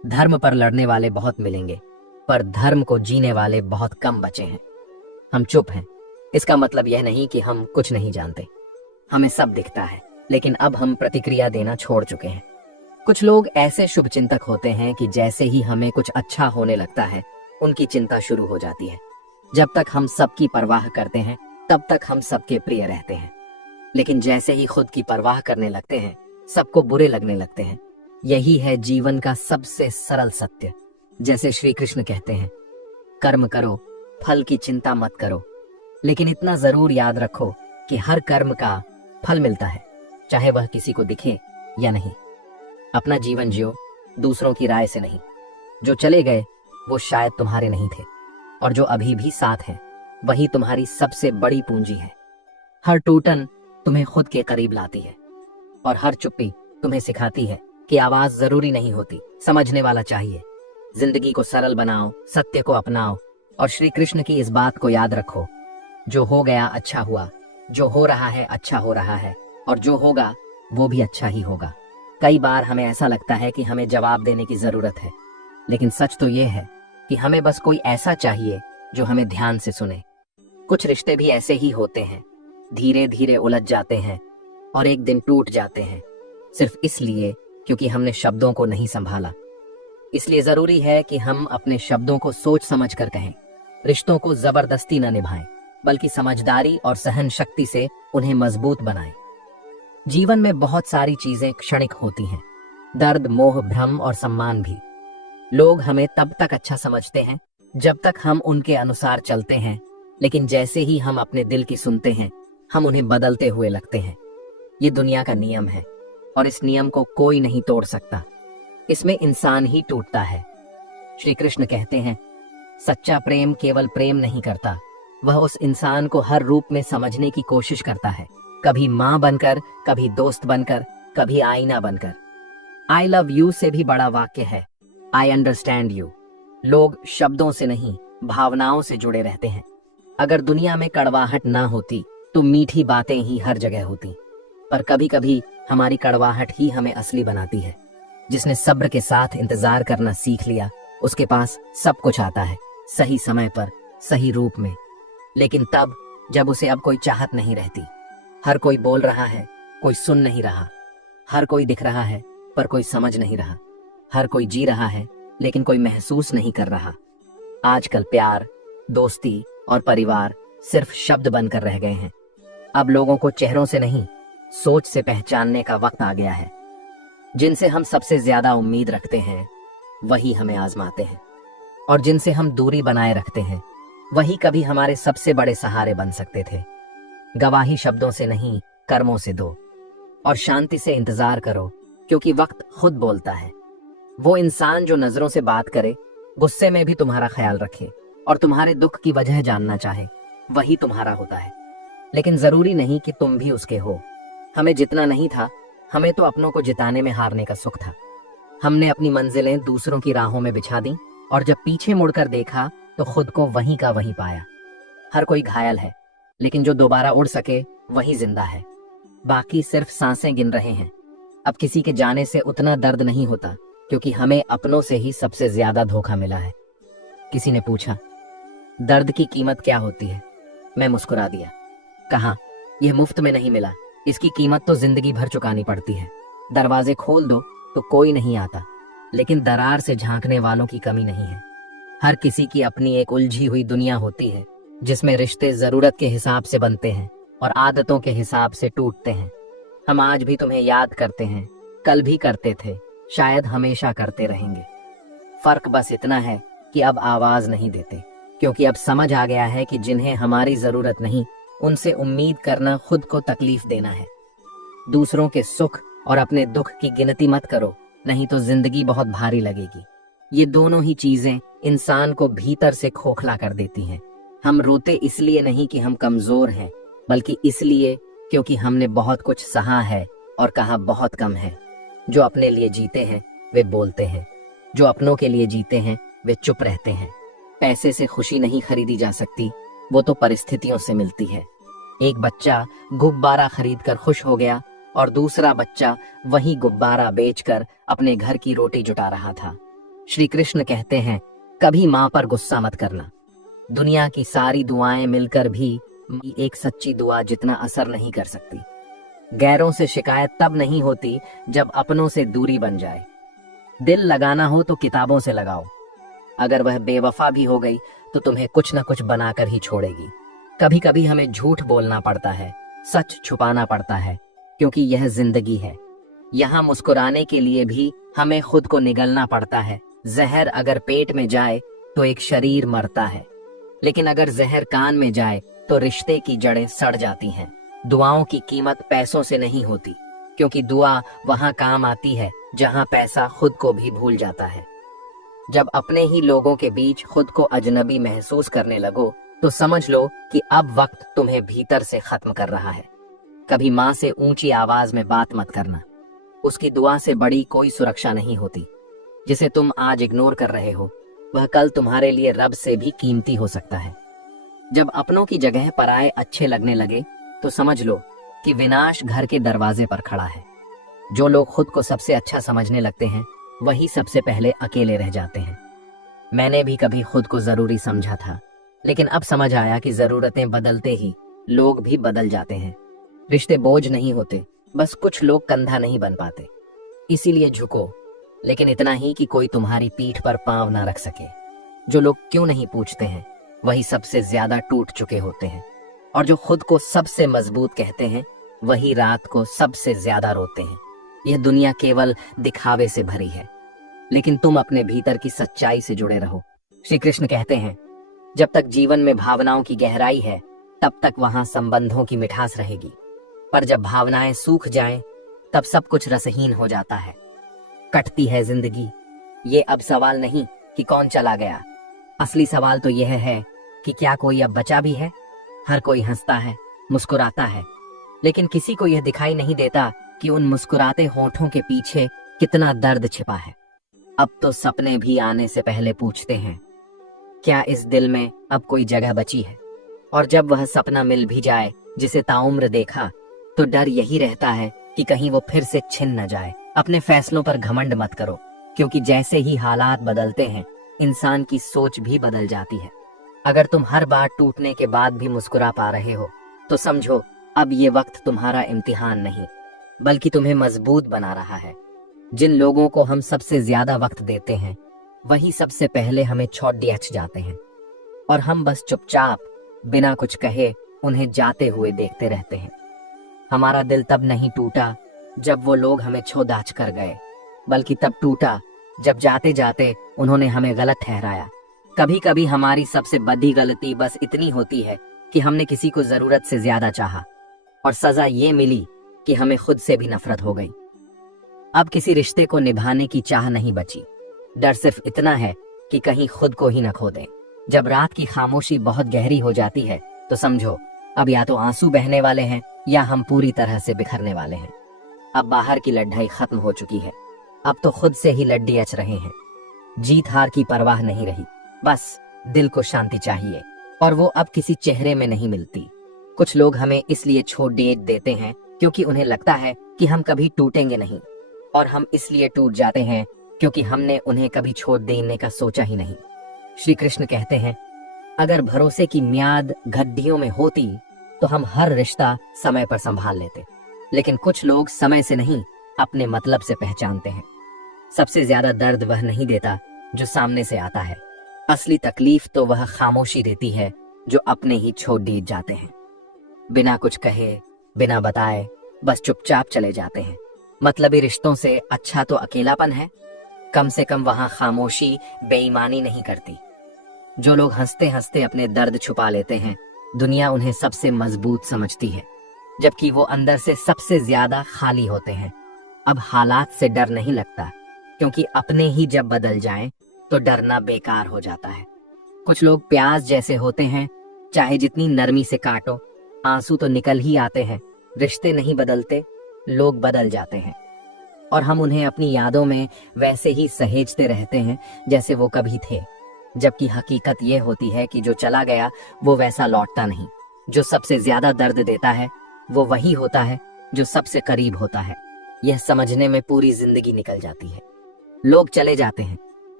धर्म पर लड़ने वाले बहुत मिलेंगे, पर धर्म को जीने वाले बहुत कम बचे हैं। हम चुप हैं, इसका मतलब यह नहीं कि हम कुछ नहीं जानते। हमें सब दिखता है, लेकिन अब हम प्रतिक्रिया देना छोड़ चुके हैं। कुछ लोग ऐसे शुभचिंतक होते हैं कि जैसे ही हमें कुछ अच्छा होने लगता है, उनकी चिंता शुरू हो जाती है। जब तक हम सबकी परवाह करते हैं, तब तक हम सबके प्रिय रहते हैं। लेकिन जैसे ही खुद की परवाह करने लगते हैं, सबको बुरे लगने लगते हैं। यही है जीवन का सबसे सरल सत्य। जैसे श्री कृष्ण कहते हैं, कर्म करो, फल की चिंता मत करो, लेकिन इतना जरूर याद रखो कि हर कर्म का फल मिलता है, चाहे वह किसी को दिखे या नहीं। अपना जीवन जियो, दूसरों की राय से नहीं। जो चले गए वो शायद तुम्हारे नहीं थे, और जो अभी भी साथ हैं वही तुम्हारी सबसे बड़ी पूंजी है। हर टूटन तुम्हें खुद के करीब लाती है, और हर चुप्पी तुम्हें सिखाती है कि आवाज जरूरी नहीं होती, समझने वाला चाहिए। जिंदगी को सरल बनाओ, सत्य को अपनाओ, और श्री कृष्ण की इस बात को याद रखो, जो हो गया अच्छा हुआ, जो हो रहा है अच्छा हो रहा है, और जो होगा वो भी अच्छा ही होगा। कई बार हमें ऐसा लगता है कि हमें जवाब देने की जरूरत है, लेकिन सच तो ये है कि हमें बस कोई ऐसा चाहिए जो हमें ध्यान से सुने। कुछ रिश्ते भी ऐसे ही होते हैं, धीरे धीरे उलझ जाते हैं और एक दिन टूट जाते हैं, सिर्फ इसलिए क्योंकि हमने शब्दों को नहीं संभाला। इसलिए जरूरी है कि हम अपने शब्दों को सोच समझ कर कहें। रिश्तों को जबरदस्ती न निभाएं, बल्कि समझदारी और सहन शक्ति से उन्हें मजबूत बनाएं। जीवन में बहुत सारी चीजें क्षणिक होती हैं, दर्द, मोह, भ्रम और सम्मान भी। लोग हमें तब तक अच्छा समझते हैं जब तक हम उनके अनुसार चलते हैं, लेकिन जैसे ही हम अपने दिल की सुनते हैं, हम उन्हें बदलते हुए लगते हैं। ये दुनिया का नियम है, और इस नियम को कोई नहीं तोड़ सकता। इसमें इंसान ही टूटता है। श्री कृष्ण कहते हैं, सच्चा प्रेम केवल प्रेम नहीं करता, वह उस इंसान को हर रूप में समझने की कोशिश करता है। कभी माँ बनकर, कभी दोस्त बनकर, कभी आईना बनकर। आई लव यू से भी बड़ा वाक्य है आई अंडरस्टैंड यू। लोग शब्दों से नहीं, भावनाओं से जुड़े रहते हैं। अगर दुनिया में कड़वाहट ना होती तो मीठी बातें ही हर जगह होती, पर कभी कभी हमारी कड़वाहट ही हमें असली बनाती है। जिसने सब्र के साथ इंतजार करना सीख लिया, उसके पास सब कुछ आता है, सही समय पर, सही रूप में। लेकिन तब जब उसे अब कोई चाहत नहीं रहती। हर कोई बोल रहा है, कोई सुन नहीं रहा। हर कोई दिख रहा है, पर कोई समझ नहीं रहा। हर कोई जी रहा है, लेकिन कोई महसूस नहीं कर रहा। आजकल प्यार, दोस्ती और परिवार सिर्फ शब्द बनकर रह गए हैं। अब लोगों को चेहरों से नहीं, सोच से पहचानने का वक्त आ गया है। जिनसे हम सबसे ज्यादा उम्मीद रखते हैं, वही हमें आजमाते हैं, और जिनसे हम दूरी बनाए रखते हैं, वही कभी हमारे सबसे बड़े सहारे बन सकते थे। गवाही शब्दों से नहीं, कर्मों से दो, और शांति से इंतजार करो, क्योंकि वक्त खुद बोलता है। वो इंसान जो नजरों से बात करे, गुस्से में भी तुम्हारा ख्याल रखे और तुम्हारे दुख की वजह जानना चाहे, वही तुम्हारा होता है। लेकिन जरूरी नहीं कि तुम भी उसके हो। हमें जितना नहीं था, हमें तो अपनों को जिताने में हारने का सुख था। हमने अपनी मंजिलें दूसरों की राहों में बिछा दी, और जब पीछे मुड़कर देखा तो खुद को वहीं का वहीं पाया। हर कोई घायल है, लेकिन जो दोबारा उड़ सके वही जिंदा है। बाकी सिर्फ सांसें गिन रहे हैं। अब किसी के जाने से उतना दर्द नहीं होता, क्योंकि हमें अपनों से ही सबसे ज्यादा धोखा मिला है। किसी ने पूछा, दर्द की कीमत क्या होती है? मैं मुस्कुरा दिया, कहा, यह मुफ्त में नहीं मिला, इसकी कीमत तो जिंदगी भर चुकानी पड़ती है। दरवाजे खोल दो तो कोई नहीं आता, लेकिन दरार से झांकने वालों की कमी नहीं है। हर किसी की अपनी एक उलझी हुई दुनिया होती है, जिसमें रिश्ते जरूरत के हिसाब से बनते हैं और आदतों के हिसाब से टूटते हैं। हम आज भी तुम्हें याद करते हैं, कल भी करते थे, शायद हमेशा करते रहेंगे। फर्क बस इतना है कि अब आवाज नहीं देते, क्योंकि अब समझ आ गया है कि जिन्हें हमारी जरूरत नहीं, उनसे उम्मीद करना खुद को तकलीफ देना है। दूसरों के सुख और अपने दुख की गिनती मत करो, नहीं तो जिंदगी बहुत भारी लगेगी। ये दोनों ही चीजें इंसान को भीतर से खोखला कर देती हैं। हम रोते इसलिए नहीं कि हम कमजोर हैं, बल्कि इसलिए क्योंकि हमने बहुत कुछ सहा है और कहा बहुत कम है। जो अपने लिए जीते हैं वे बोलते हैं, जो अपनों के लिए जीते हैं वे चुप रहते हैं। पैसे से खुशी नहीं खरीदी जा सकती, वो तो परिस्थितियों से मिलती है। एक बच्चा गुब्बारा खरीदकर खुश हो गया, और दूसरा बच्चा वही गुब्बारा बेचकर अपने घर की रोटी जुटा रहा था। श्री कृष्ण कहते हैं, कभी माँ पर गुस्सा मत करना। दुनिया की सारी दुआएं मिलकर भी एक सच्ची दुआ जितना असर नहीं कर सकती। गैरों से शिकायत तब नहीं होती जब अपनों से दूरी बन जाए। दिल लगाना हो तो किताबों से लगाओ। अगर वह बेवफा भी हो गई तो तुम्हें कुछ न कुछ बनाकर ही छोड़ेगी। कभी कभी हमें झूठ बोलना पड़ता है, सच छुपाना पड़ता है, क्योंकि यह जिंदगी है। यहाँ मुस्कुराने के लिए भी हमें खुद को निगलना पड़ता है। जहर अगर पेट में जाए तो एक शरीर मरता है, लेकिन अगर जहर कान में जाए तो रिश्ते की जड़ें सड़ जाती हैं। दुआओं की कीमत पैसों से नहीं होती, क्योंकि दुआ वहां काम आती है जहां पैसा खुद को भी भूल जाता है। जब अपने ही लोगों के बीच खुद को अजनबी महसूस करने लगो तो समझ लो कि अब वक्त तुम्हें भीतर से खत्म कर रहा है। कभी माँ से ऊंची आवाज में बात मत करना। उसकी दुआ से बड़ी कोई सुरक्षा नहीं होती। जिसे तुम आज इग्नोर कर रहे हो वह कल तुम्हारे लिए रब से भी कीमती हो सकता है। जब अपनों की जगह पराये अच्छे लगने लगे तो समझ लो कि विनाश घर के दरवाजे पर खड़ा है। जो लोग खुद को सबसे अच्छा समझने लगते हैं वही सबसे पहले अकेले रह जाते हैं। मैंने भी कभी खुद को जरूरी समझा था, लेकिन अब समझ आया कि जरूरतें बदलते ही लोग भी बदल जाते हैं। रिश्ते बोझ नहीं होते, बस कुछ लोग कंधा नहीं बन पाते। इसीलिए झुको, लेकिन इतना ही कि कोई तुम्हारी पीठ पर पांव ना रख सके। जो लोग क्यों नहीं पूछते हैं वही सबसे ज्यादा टूट चुके होते हैं, और जो खुद को सबसे मजबूत कहते हैं वही रात को सबसे ज्यादा रोते हैं। यह दुनिया केवल दिखावे से भरी है, लेकिन तुम अपने भीतर की सच्चाई से जुड़े रहो। श्री कृष्ण कहते हैं, जब तक जीवन में भावनाओं की गहराई है तब तक वहां संबंधों की मिठास रहेगी, पर जब भावनाएं सूख जाएं तब सब कुछ रसहीन हो जाता है। कटती है जिंदगी। ये अब सवाल नहीं कि कौन चला गया, असली सवाल तो यह है कि क्या कोई अब बचा भी है। हर कोई हंसता है, मुस्कुराता है, लेकिन किसी को यह दिखाई नहीं देता कि उन मुस्कुराते होठों के पीछे कितना दर्द छिपा है। अब तो सपने भी आने से पहले पूछते हैं, क्या इस दिल में अब कोई जगह बची है। और जब वह सपना मिल भी जाए जिसे ताउम्र देखा, तो डर यही रहता है कि कहीं वो फिर से छिन न जाए। अपने फैसलों पर घमंड मत करो, क्योंकि जैसे ही हालात बदलते हैं इंसान की सोच भी बदल जाती है। अगर तुम हर बार टूटने के बाद भी मुस्कुरा पा रहे हो तो समझो अब ये वक्त तुम्हारा इम्तिहान नहीं, बल्कि तुम्हें मजबूत बना रहा है। जिन लोगों को हम सबसे ज्यादा वक्त देते हैं वही सबसे पहले हमें छोड़ दिया जाते हैं, और हम बस चुपचाप बिना कुछ कहे उन्हें जाते हुए देखते रहते हैं। हमारा दिल तब नहीं टूटा जब वो लोग हमें छोड़ कर गए, बल्कि तब टूटा जब जाते जाते उन्होंने हमें गलत ठहराया। कभी कभी हमारी सबसे बड़ी गलती बस इतनी होती है कि हमने किसी को जरूरत से ज्यादा चाहा, और सजा ये मिली कि हमें खुद से भी नफरत हो गई। अब किसी रिश्ते को निभाने की चाह नहीं बची। डर सिर्फ इतना है कि कहीं खुद को ही न खो दें। जब रात की खामोशी बहुत गहरी हो जाती है तो समझो अब या तो आंसू बहने वाले हैं या हम पूरी तरह से बिखरने वाले हैं। अब बाहर की लड़ाई खत्म हो चुकी है, अब तो खुद से ही लड्डी अच रहे हैं। जीत हार की परवाह नहीं रही, बस दिल को शांति चाहिए, और वो अब किसी चेहरे में नहीं मिलती। कुछ लोग हमें इसलिए छोड़ देते हैं क्योंकि उन्हें लगता है कि हम कभी टूटेंगे नहीं, और हम इसलिए टूट जाते हैं क्योंकि हमने उन्हें कभी छोड़ देने का सोचा ही नहीं। श्री कृष्ण कहते हैं, अगर भरोसे की म्याद गड्डियों में होती तो हम हर रिश्ता समय पर संभाल लेते, लेकिन कुछ लोग समय से नहीं अपने मतलब से पहचानते हैं। सबसे ज्यादा दर्द वह नहीं देता जो सामने से आता है, असली तकलीफ तो वह खामोशी देती है जो अपने ही छोड़ दिए जाते हैं। बिना कुछ कहे, बिना बताए, बस चुपचाप चले जाते हैं। मतलबी रिश्तों से अच्छा तो अकेलापन है। कम से कम वहां खामोशी बेईमानी नहीं करती। जो लोग हंसते हंसते अपने दर्द छुपा लेते हैं, दुनिया उन्हें सबसे मजबूत समझती है, जबकि वो अंदर से सबसे ज्यादा खाली होते हैं। अब हालात से डर नहीं लगता, क्योंकि अपने ही जब बदल जाएं तो डरना बेकार हो जाता है। कुछ लोग प्याज जैसे होते हैं, चाहे जितनी नरमी से काटो आंसू तो निकल ही आते हैं। रिश्ते नहीं बदलते, लोग बदल जाते हैं, और हम उन्हें अपनी यादों में वैसे ही सहेजते रहते हैं जैसे वो कभी थे, जबकि हकीकत ये होती है कि जो चला गया वो वैसा लौटता नहीं। जो सबसे ज्यादा दर्द देता है वो वही होता है जो सबसे करीब होता है। यह समझने में पूरी जिंदगी निकल जाती है। लोग चले जाते हैं,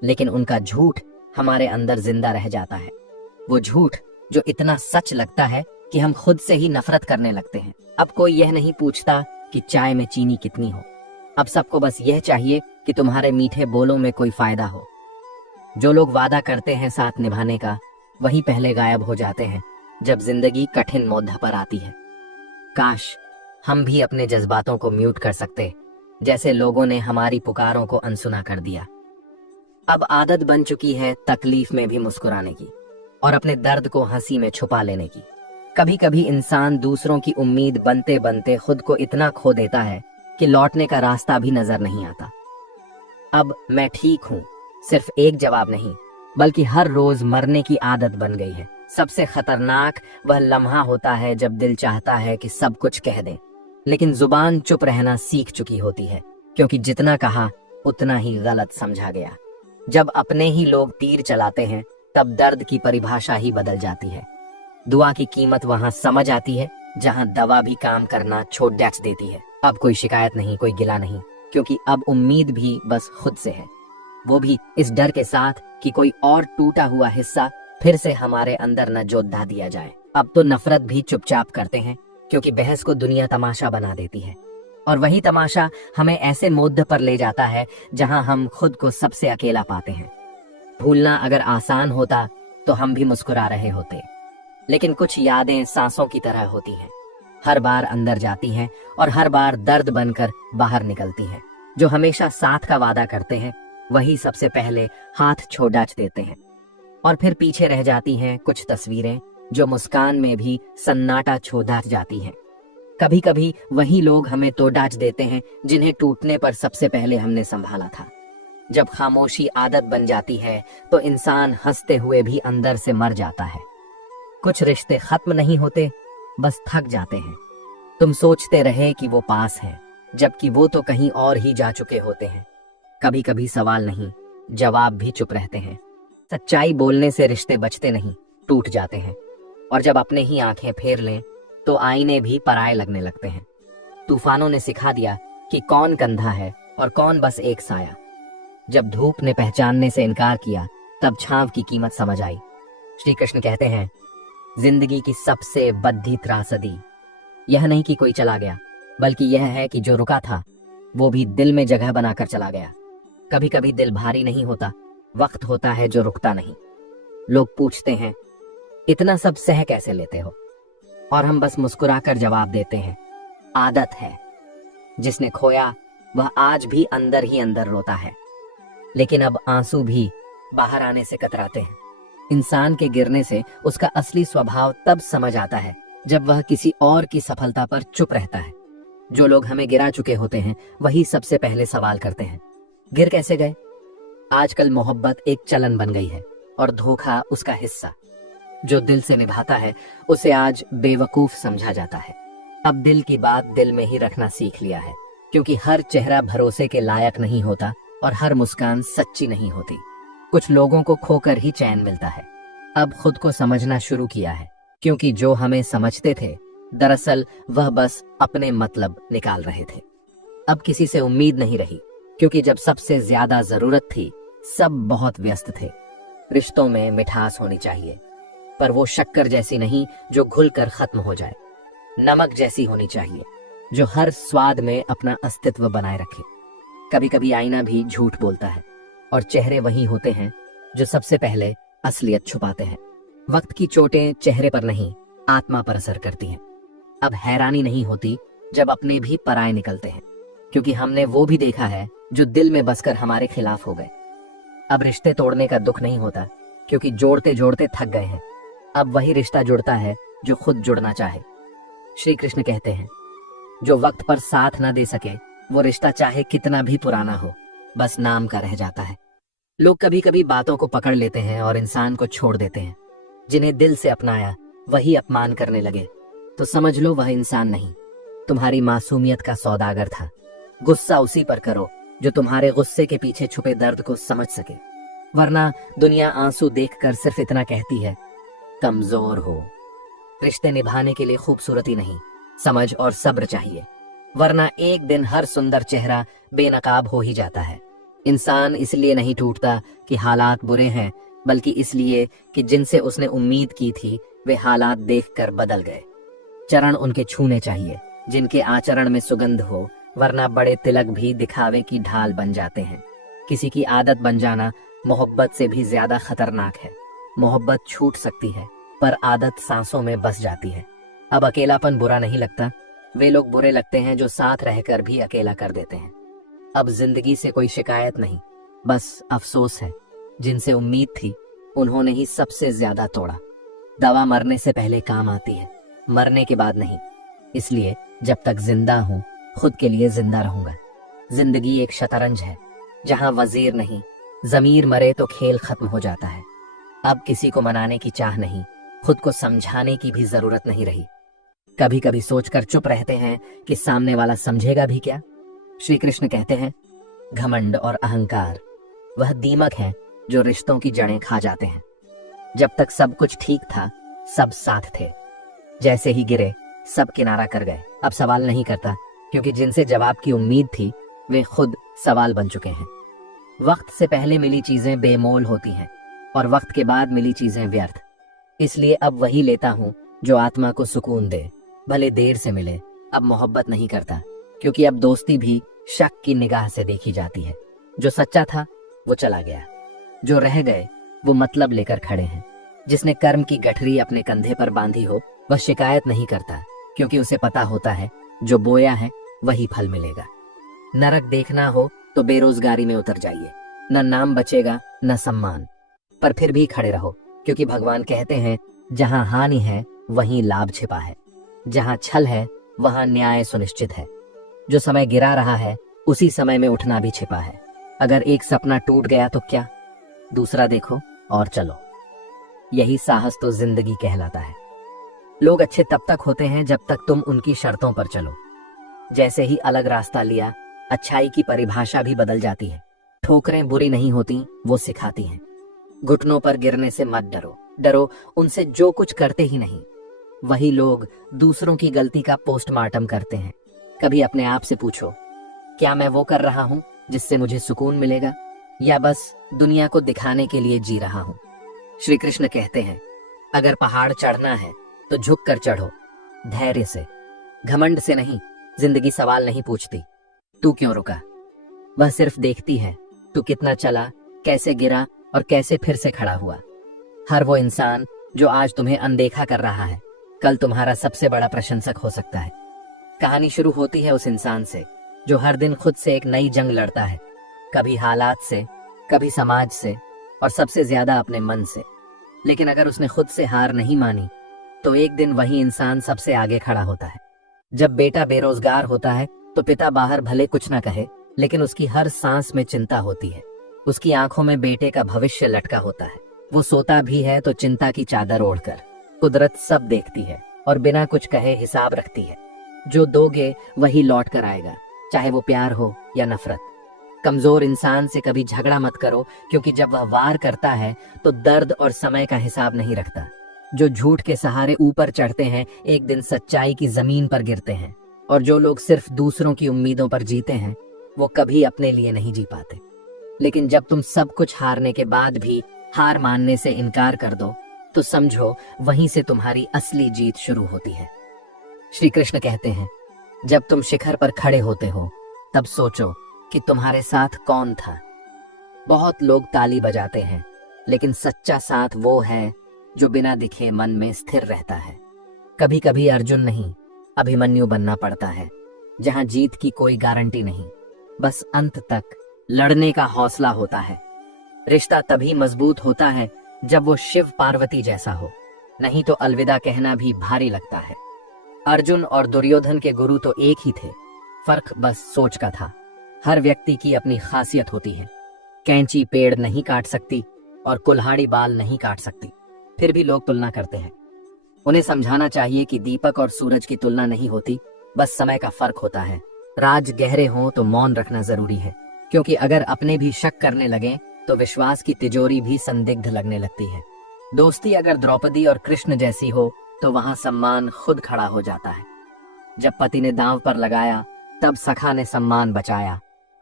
लेकिन उनका झूठ हमारे अंदर जिंदा रह जाता है। वो झूठ जो इतना सच लगता है कि हम खुद से ही नफरत करने लगते हैं। अब कोई यह नहीं पूछता कि चाय में चीनी कितनी हो। अब सबको बस यह चाहिए कि तुम्हारे मीठे बोलों में कोई फायदा हो। जो लोग वादा करते हैं साथ निभाने का, वही पहले गायब हो जाते हैं जब जिंदगी कठिन मोड़ पर आती है। काश हम भी अपने जज्बातों को म्यूट कर सकते, जैसे लोगों ने हमारी पुकारों को अनसुना कर दिया। अब आदत बन चुकी है तकलीफ में भी मुस्कुराने की और अपने दर्द को हंसी में छुपा लेने की। कभी कभी इंसान दूसरों की उम्मीद बनते बनते खुद को इतना खो देता है कि लौटने का रास्ता भी नजर नहीं आता। अब मैं ठीक हूँ सिर्फ एक जवाब नहीं, बल्कि हर रोज मरने की आदत बन गई है। सबसे खतरनाक वह लम्हा होता है जब दिल चाहता है कि सब कुछ कह दे, लेकिन जुबान चुप रहना सीख चुकी होती है, क्योंकि जितना कहा उतना ही गलत समझा गया। जब अपने ही लोग तीर चलाते हैं तब दर्द की परिभाषा ही बदल जाती है। दुआ की कीमत वहां समझ आती है जहां दवा भी काम करना छोड़ देती है। अब कोई शिकायत नहीं, कोई गिला नहीं, क्योंकि अब उम्मीद भी बस खुद से है, वो भी इस डर के साथ कि कोई और टूटा हुआ हिस्सा फिर से हमारे अंदर न जोधा दिया जाए। अब तो नफरत भी चुपचाप करते हैं, क्योंकि बहस को दुनिया तमाशा बना देती है, और वही तमाशा हमें ऐसे मोड़ पर ले जाता है जहां हम खुद को सबसे अकेला पाते हैं। भूलना अगर आसान होता तो हम भी मुस्कुरा रहे होते, लेकिन कुछ यादें सांसों की तरह होती हैं, हर बार अंदर जाती हैं और हर बार दर्द बनकर बाहर निकलती हैं। जो हमेशा साथ का वादा करते हैं वही सबसे पहले हाथ छोड़ देते हैं, और फिर पीछे रह जाती हैं कुछ तस्वीरें जो मुस्कान में भी सन्नाटा छोड़ जाती हैं। कभी कभी वही लोग हमें तोड़ देते हैं जिन्हें टूटने पर सबसे पहले हमने संभाला था। जब खामोशी आदत बन जाती है तो इंसान हंसते हुए भी अंदर से मर जाता है। कुछ रिश्ते खत्म नहीं होते, बस थक जाते हैं। तुम सोचते रहे कि वो पास है, जबकि वो तो कहीं और ही जा चुके होते हैं। कभी कभी सवाल नहीं, जवाब भी चुप रहते हैं। सच्चाई बोलने से रिश्ते बचते नहीं, टूट जाते हैं। और जब अपने ही आंखें फेर लें तो आईने भी पराये लगने लगते हैं। तूफानों ने सिखा दिया कि कौन कंधा है और कौन बस एक साया। जब धूप ने पहचानने से इनकार किया तब छांव की कीमत समझ आई। श्री कृष्ण कहते हैं, जिंदगी की सबसे बद्धी त्रासदी यह नहीं कि कोई चला गया, बल्कि यह है कि जो रुका था वो भी दिल में जगह बनाकर चला गया। कभी कभी दिल भारी नहीं होता, वक्त होता है जो रुकता नहीं। लोग पूछते हैं, इतना सब सह कैसे लेते हो? और हम बस मुस्कुराकर जवाब देते हैं, आदत है। जिसने खोया वह आज भी अंदर ही अंदर रोता है, लेकिन अब आंसू भी बाहर आने से कतराते हैं। इंसान के गिरने से उसका असली स्वभाव तब समझ आता है जब वह किसी और की सफलता पर चुप रहता है। जो लोग हमें गिरा चुके होते हैं वही सबसे पहले सवाल करते हैं, गिर कैसे गए? आजकल मोहब्बत एक चलन बन गई है और धोखा उसका हिस्सा। जो दिल से निभाता है उसे आज बेवकूफ समझा जाता है। अब दिल की बात दिल में ही रखना सीख लिया है, क्योंकि हर चेहरा भरोसे के लायक नहीं होता और हर मुस्कान सच्ची नहीं होती। कुछ लोगों को खोकर ही चैन मिलता है। अब खुद को समझना शुरू किया है, क्योंकि जो हमें समझते थे दरअसल वह बस अपने मतलब निकाल रहे थे। अब किसी से उम्मीद नहीं रही, क्योंकि जब सबसे ज्यादा जरूरत थी सब बहुत व्यस्त थे। रिश्तों में मिठास होनी चाहिए, पर वो शक्कर जैसी नहीं जो घुलकर खत्म हो जाए। नमक जैसी होनी चाहिए जो हर स्वाद में अपना अस्तित्व बनाए रखे। कभी कभी आईना भी झूठ बोलता है, और चेहरे वही होते हैं जो सबसे पहले असलियत छुपाते हैं। वक्त की चोटें चेहरे पर नहीं, आत्मा पर असर करती हैं। अब हैरानी नहीं होती जब अपने भी पराये निकलते हैं, क्योंकि हमने वो भी देखा है जो दिल में बसकर हमारे खिलाफ हो गए। अब रिश्ते तोड़ने का दुख नहीं होता, क्योंकि जोड़ते जोड़ते थक गए हैं। अब वही रिश्ता जुड़ता है जो खुद जुड़ना चाहे। श्री कृष्ण कहते हैं, जो वक्त पर साथ ना दे सके वो रिश्ता चाहे कितना भी पुराना हो, बस नाम का रह जाता है। लोग कभी कभी बातों को पकड़ लेते हैं और इंसान को छोड़ देते हैं। जिन्हें दिल से अपनाया वही अपमान करने लगे तो समझ लो वह इंसान नहीं, तुम्हारी मासूमियत का सौदागर था। गुस्सा उसी पर करो जो तुम्हारे गुस्से के पीछे छुपे दर्द को समझ सके, वरना दुनिया आंसू देखकर सिर्फ इतना कहती है, कमजोर हो। रिश्ते निभाने के लिए खूबसूरती नहीं, समझ और सब्र चाहिए, वरना एक दिन हर सुंदर चेहरा बेनकाब हो ही जाता है। इंसान इसलिए नहीं टूटता कि हालात बुरे हैं, बल्कि इसलिए कि जिनसे उसने उम्मीद की थी वे हालात देखकर बदल गए। चरण उनके छूने चाहिए जिनके आचरण में सुगंध हो, वरना बड़े तिलक भी दिखावे की ढाल बन जाते हैं। किसी की आदत बन जाना मोहब्बत से भी ज्यादा खतरनाक है। मोहब्बत छूट सकती है पर आदत सांसों में बस जाती है। अब अकेलापन बुरा नहीं लगता, वे लोग बुरे लगते हैं जो साथ रहकर भी अकेला कर देते हैं। अब जिंदगी से कोई शिकायत नहीं, बस अफसोस है। जिनसे उम्मीद थी उन्होंने ही सबसे ज्यादा तोड़ा। दवा मरने से पहले काम आती है, मरने के बाद नहीं। इसलिए जब तक जिंदा हूं खुद के लिए जिंदा रहूंगा। जिंदगी एक शतरंज है जहां वजीर नहीं, जमीर मरे तो खेल खत्म हो जाता है। अब किसी को मनाने की चाह नहीं, खुद को समझाने की भी जरूरत नहीं रही। कभी कभी सोचकर चुप रहते हैं कि सामने वाला समझेगा भी क्या। श्री कृष्ण कहते हैं, घमंड और अहंकार वह दीमक है जो रिश्तों की जड़ें खा जाते हैं। जब तक सब कुछ ठीक था सब साथ थे, जैसे ही गिरे सब किनारा कर गए। अब सवाल नहीं करता, क्योंकि जिनसे जवाब की उम्मीद थी वे खुद सवाल बन चुके हैं। वक्त से पहले मिली चीजें बेमोल होती हैं और वक्त के बाद मिली चीजें व्यर्थ। इसलिए अब वही लेता हूं जो आत्मा को सुकून दे, भले देर से मिले। अब मोहब्बत नहीं करता, क्योंकि अब दोस्ती भी शक की निगाह से देखी जाती है। जो सच्चा था वो चला गया, जो रह गए वो मतलब लेकर खड़े हैं। जिसने कर्म की गठरी अपने कंधे पर बांधी हो वह शिकायत नहीं करता, क्योंकि उसे पता होता है जो बोया है वही फल मिलेगा। नरक देखना हो तो बेरोजगारी में उतर जाइए, न नाम बचेगा न सम्मान, पर फिर भी खड़े रहो, क्योंकि भगवान कहते हैं जहां हानि है वहीं लाभ छिपा है, जहां छल है वहां न्याय सुनिश्चित है। जो समय गिरा रहा है उसी समय में उठना भी छिपा है। अगर एक सपना टूट गया तो क्या, दूसरा देखो और चलो। यही साहस तो जिंदगी कहलाता है। लोग अच्छे तब तक होते हैं जब तक तुम उनकी शर्तों पर चलो। जैसे ही अलग रास्ता लिया अच्छाई की परिभाषा भी बदल जाती है। ठोकरें बुरी नहीं होती, वो सिखाती हैं। घुटनों पर गिरने से मत डरो, डरो उनसे जो कुछ करते ही नहीं। वही लोग दूसरों की गलती का पोस्टमार्टम करते हैं। कभी अपने आप से पूछो, क्या मैं वो कर रहा हूं जिससे मुझे सुकून मिलेगा, या बस दुनिया को दिखाने के लिए जी रहा हूं। श्री कृष्ण कहते हैं, अगर पहाड़ चढ़ना है तो झुक कर चढ़ो, धैर्य से, घमंड से नहीं। जिंदगी सवाल नहीं पूछती तू क्यों रुका, वह सिर्फ देखती है तू कितना चला, कैसे गिरा और कैसे फिर से खड़ा हुआ। हर वो इंसान जो आज तुम्हें अनदेखा कर रहा है कल तुम्हारा सबसे बड़ा प्रशंसक हो सकता है। कहानी शुरू होती है उस इंसान से जो हर दिन खुद से एक नई जंग लड़ता है, कभी हालात से, कभी समाज से और सबसे ज्यादा अपने मन से। लेकिन अगर उसने खुद से हार नहीं मानी तो एक दिन वही इंसान सबसे आगे खड़ा होता है। जब बेटा बेरोजगार होता है तो पिता बाहर भले कुछ ना कहे, लेकिन उसकी हर सांस में चिंता होती है। उसकी आंखों में बेटे का भविष्य लटका होता है। वो सोता भी है तो चिंता की चादर ओढ़कर। कुदरत सब देखती है और बिना कुछ कहे हिसाब रखती है। जो दोगे वही लौट कर आएगा, चाहे वो प्यार हो या नफरत। कमजोर इंसान से कभी झगड़ा मत करो, क्योंकि जब वह वार करता है तो दर्द और समय का हिसाब नहीं रखता। जो झूठ के सहारे ऊपर चढ़ते हैं एक दिन सच्चाई की जमीन पर गिरते हैं, और जो लोग सिर्फ दूसरों की उम्मीदों पर जीते हैं वो कभी अपने लिए नहीं जी पाते। लेकिन जब तुम सब कुछ हारने के बाद भी हार मानने से इनकार कर दो तो समझो वहीं से तुम्हारी असली जीत शुरू होती है। श्री कृष्ण कहते हैं, जब तुम शिखर पर खड़े होते हो तब सोचो कि तुम्हारे साथ कौन था। बहुत लोग ताली बजाते हैं, लेकिन सच्चा साथ वो है जो बिना दिखे मन में स्थिर रहता है। कभी कभी अर्जुन नहीं अभिमन्यु बनना पड़ता है, जहां जीत की कोई गारंटी नहीं, बस अंत तक लड़ने का हौसला होता है। रिश्ता तभी मजबूत होता है जब वो शिव पार्वती जैसा हो, नहीं तो अलविदा कहना भी भारी लगता है। अर्जुन और दुर्योधन के गुरु तो एक ही थे, फर्क बस सोच का था। हर व्यक्ति की अपनी खासियत होती है। कैंची पेड़ नहीं काट सकती और कुल्हाड़ी बाल नहीं काट सकती, फिर भी लोग तुलना करते हैं। उन्हें समझाना चाहिए कि दीपक और सूरज की तुलना नहीं होती, बस समय का फर्क होता है। राज गहरे हों तो मौन रखना जरूरी है, क्योंकि अगर अपने भी शक करने लगे तो विश्वास की तिजोरी भी संदिग्ध लगने लगती है। दोस्ती अगर द्रौपदी और कृष्ण जैसी हो तो वहां सम्मान खुद खड़ा हो जाता है। जब पति ने दांव पर लगाया तब सखा ने सम्मान बचाया,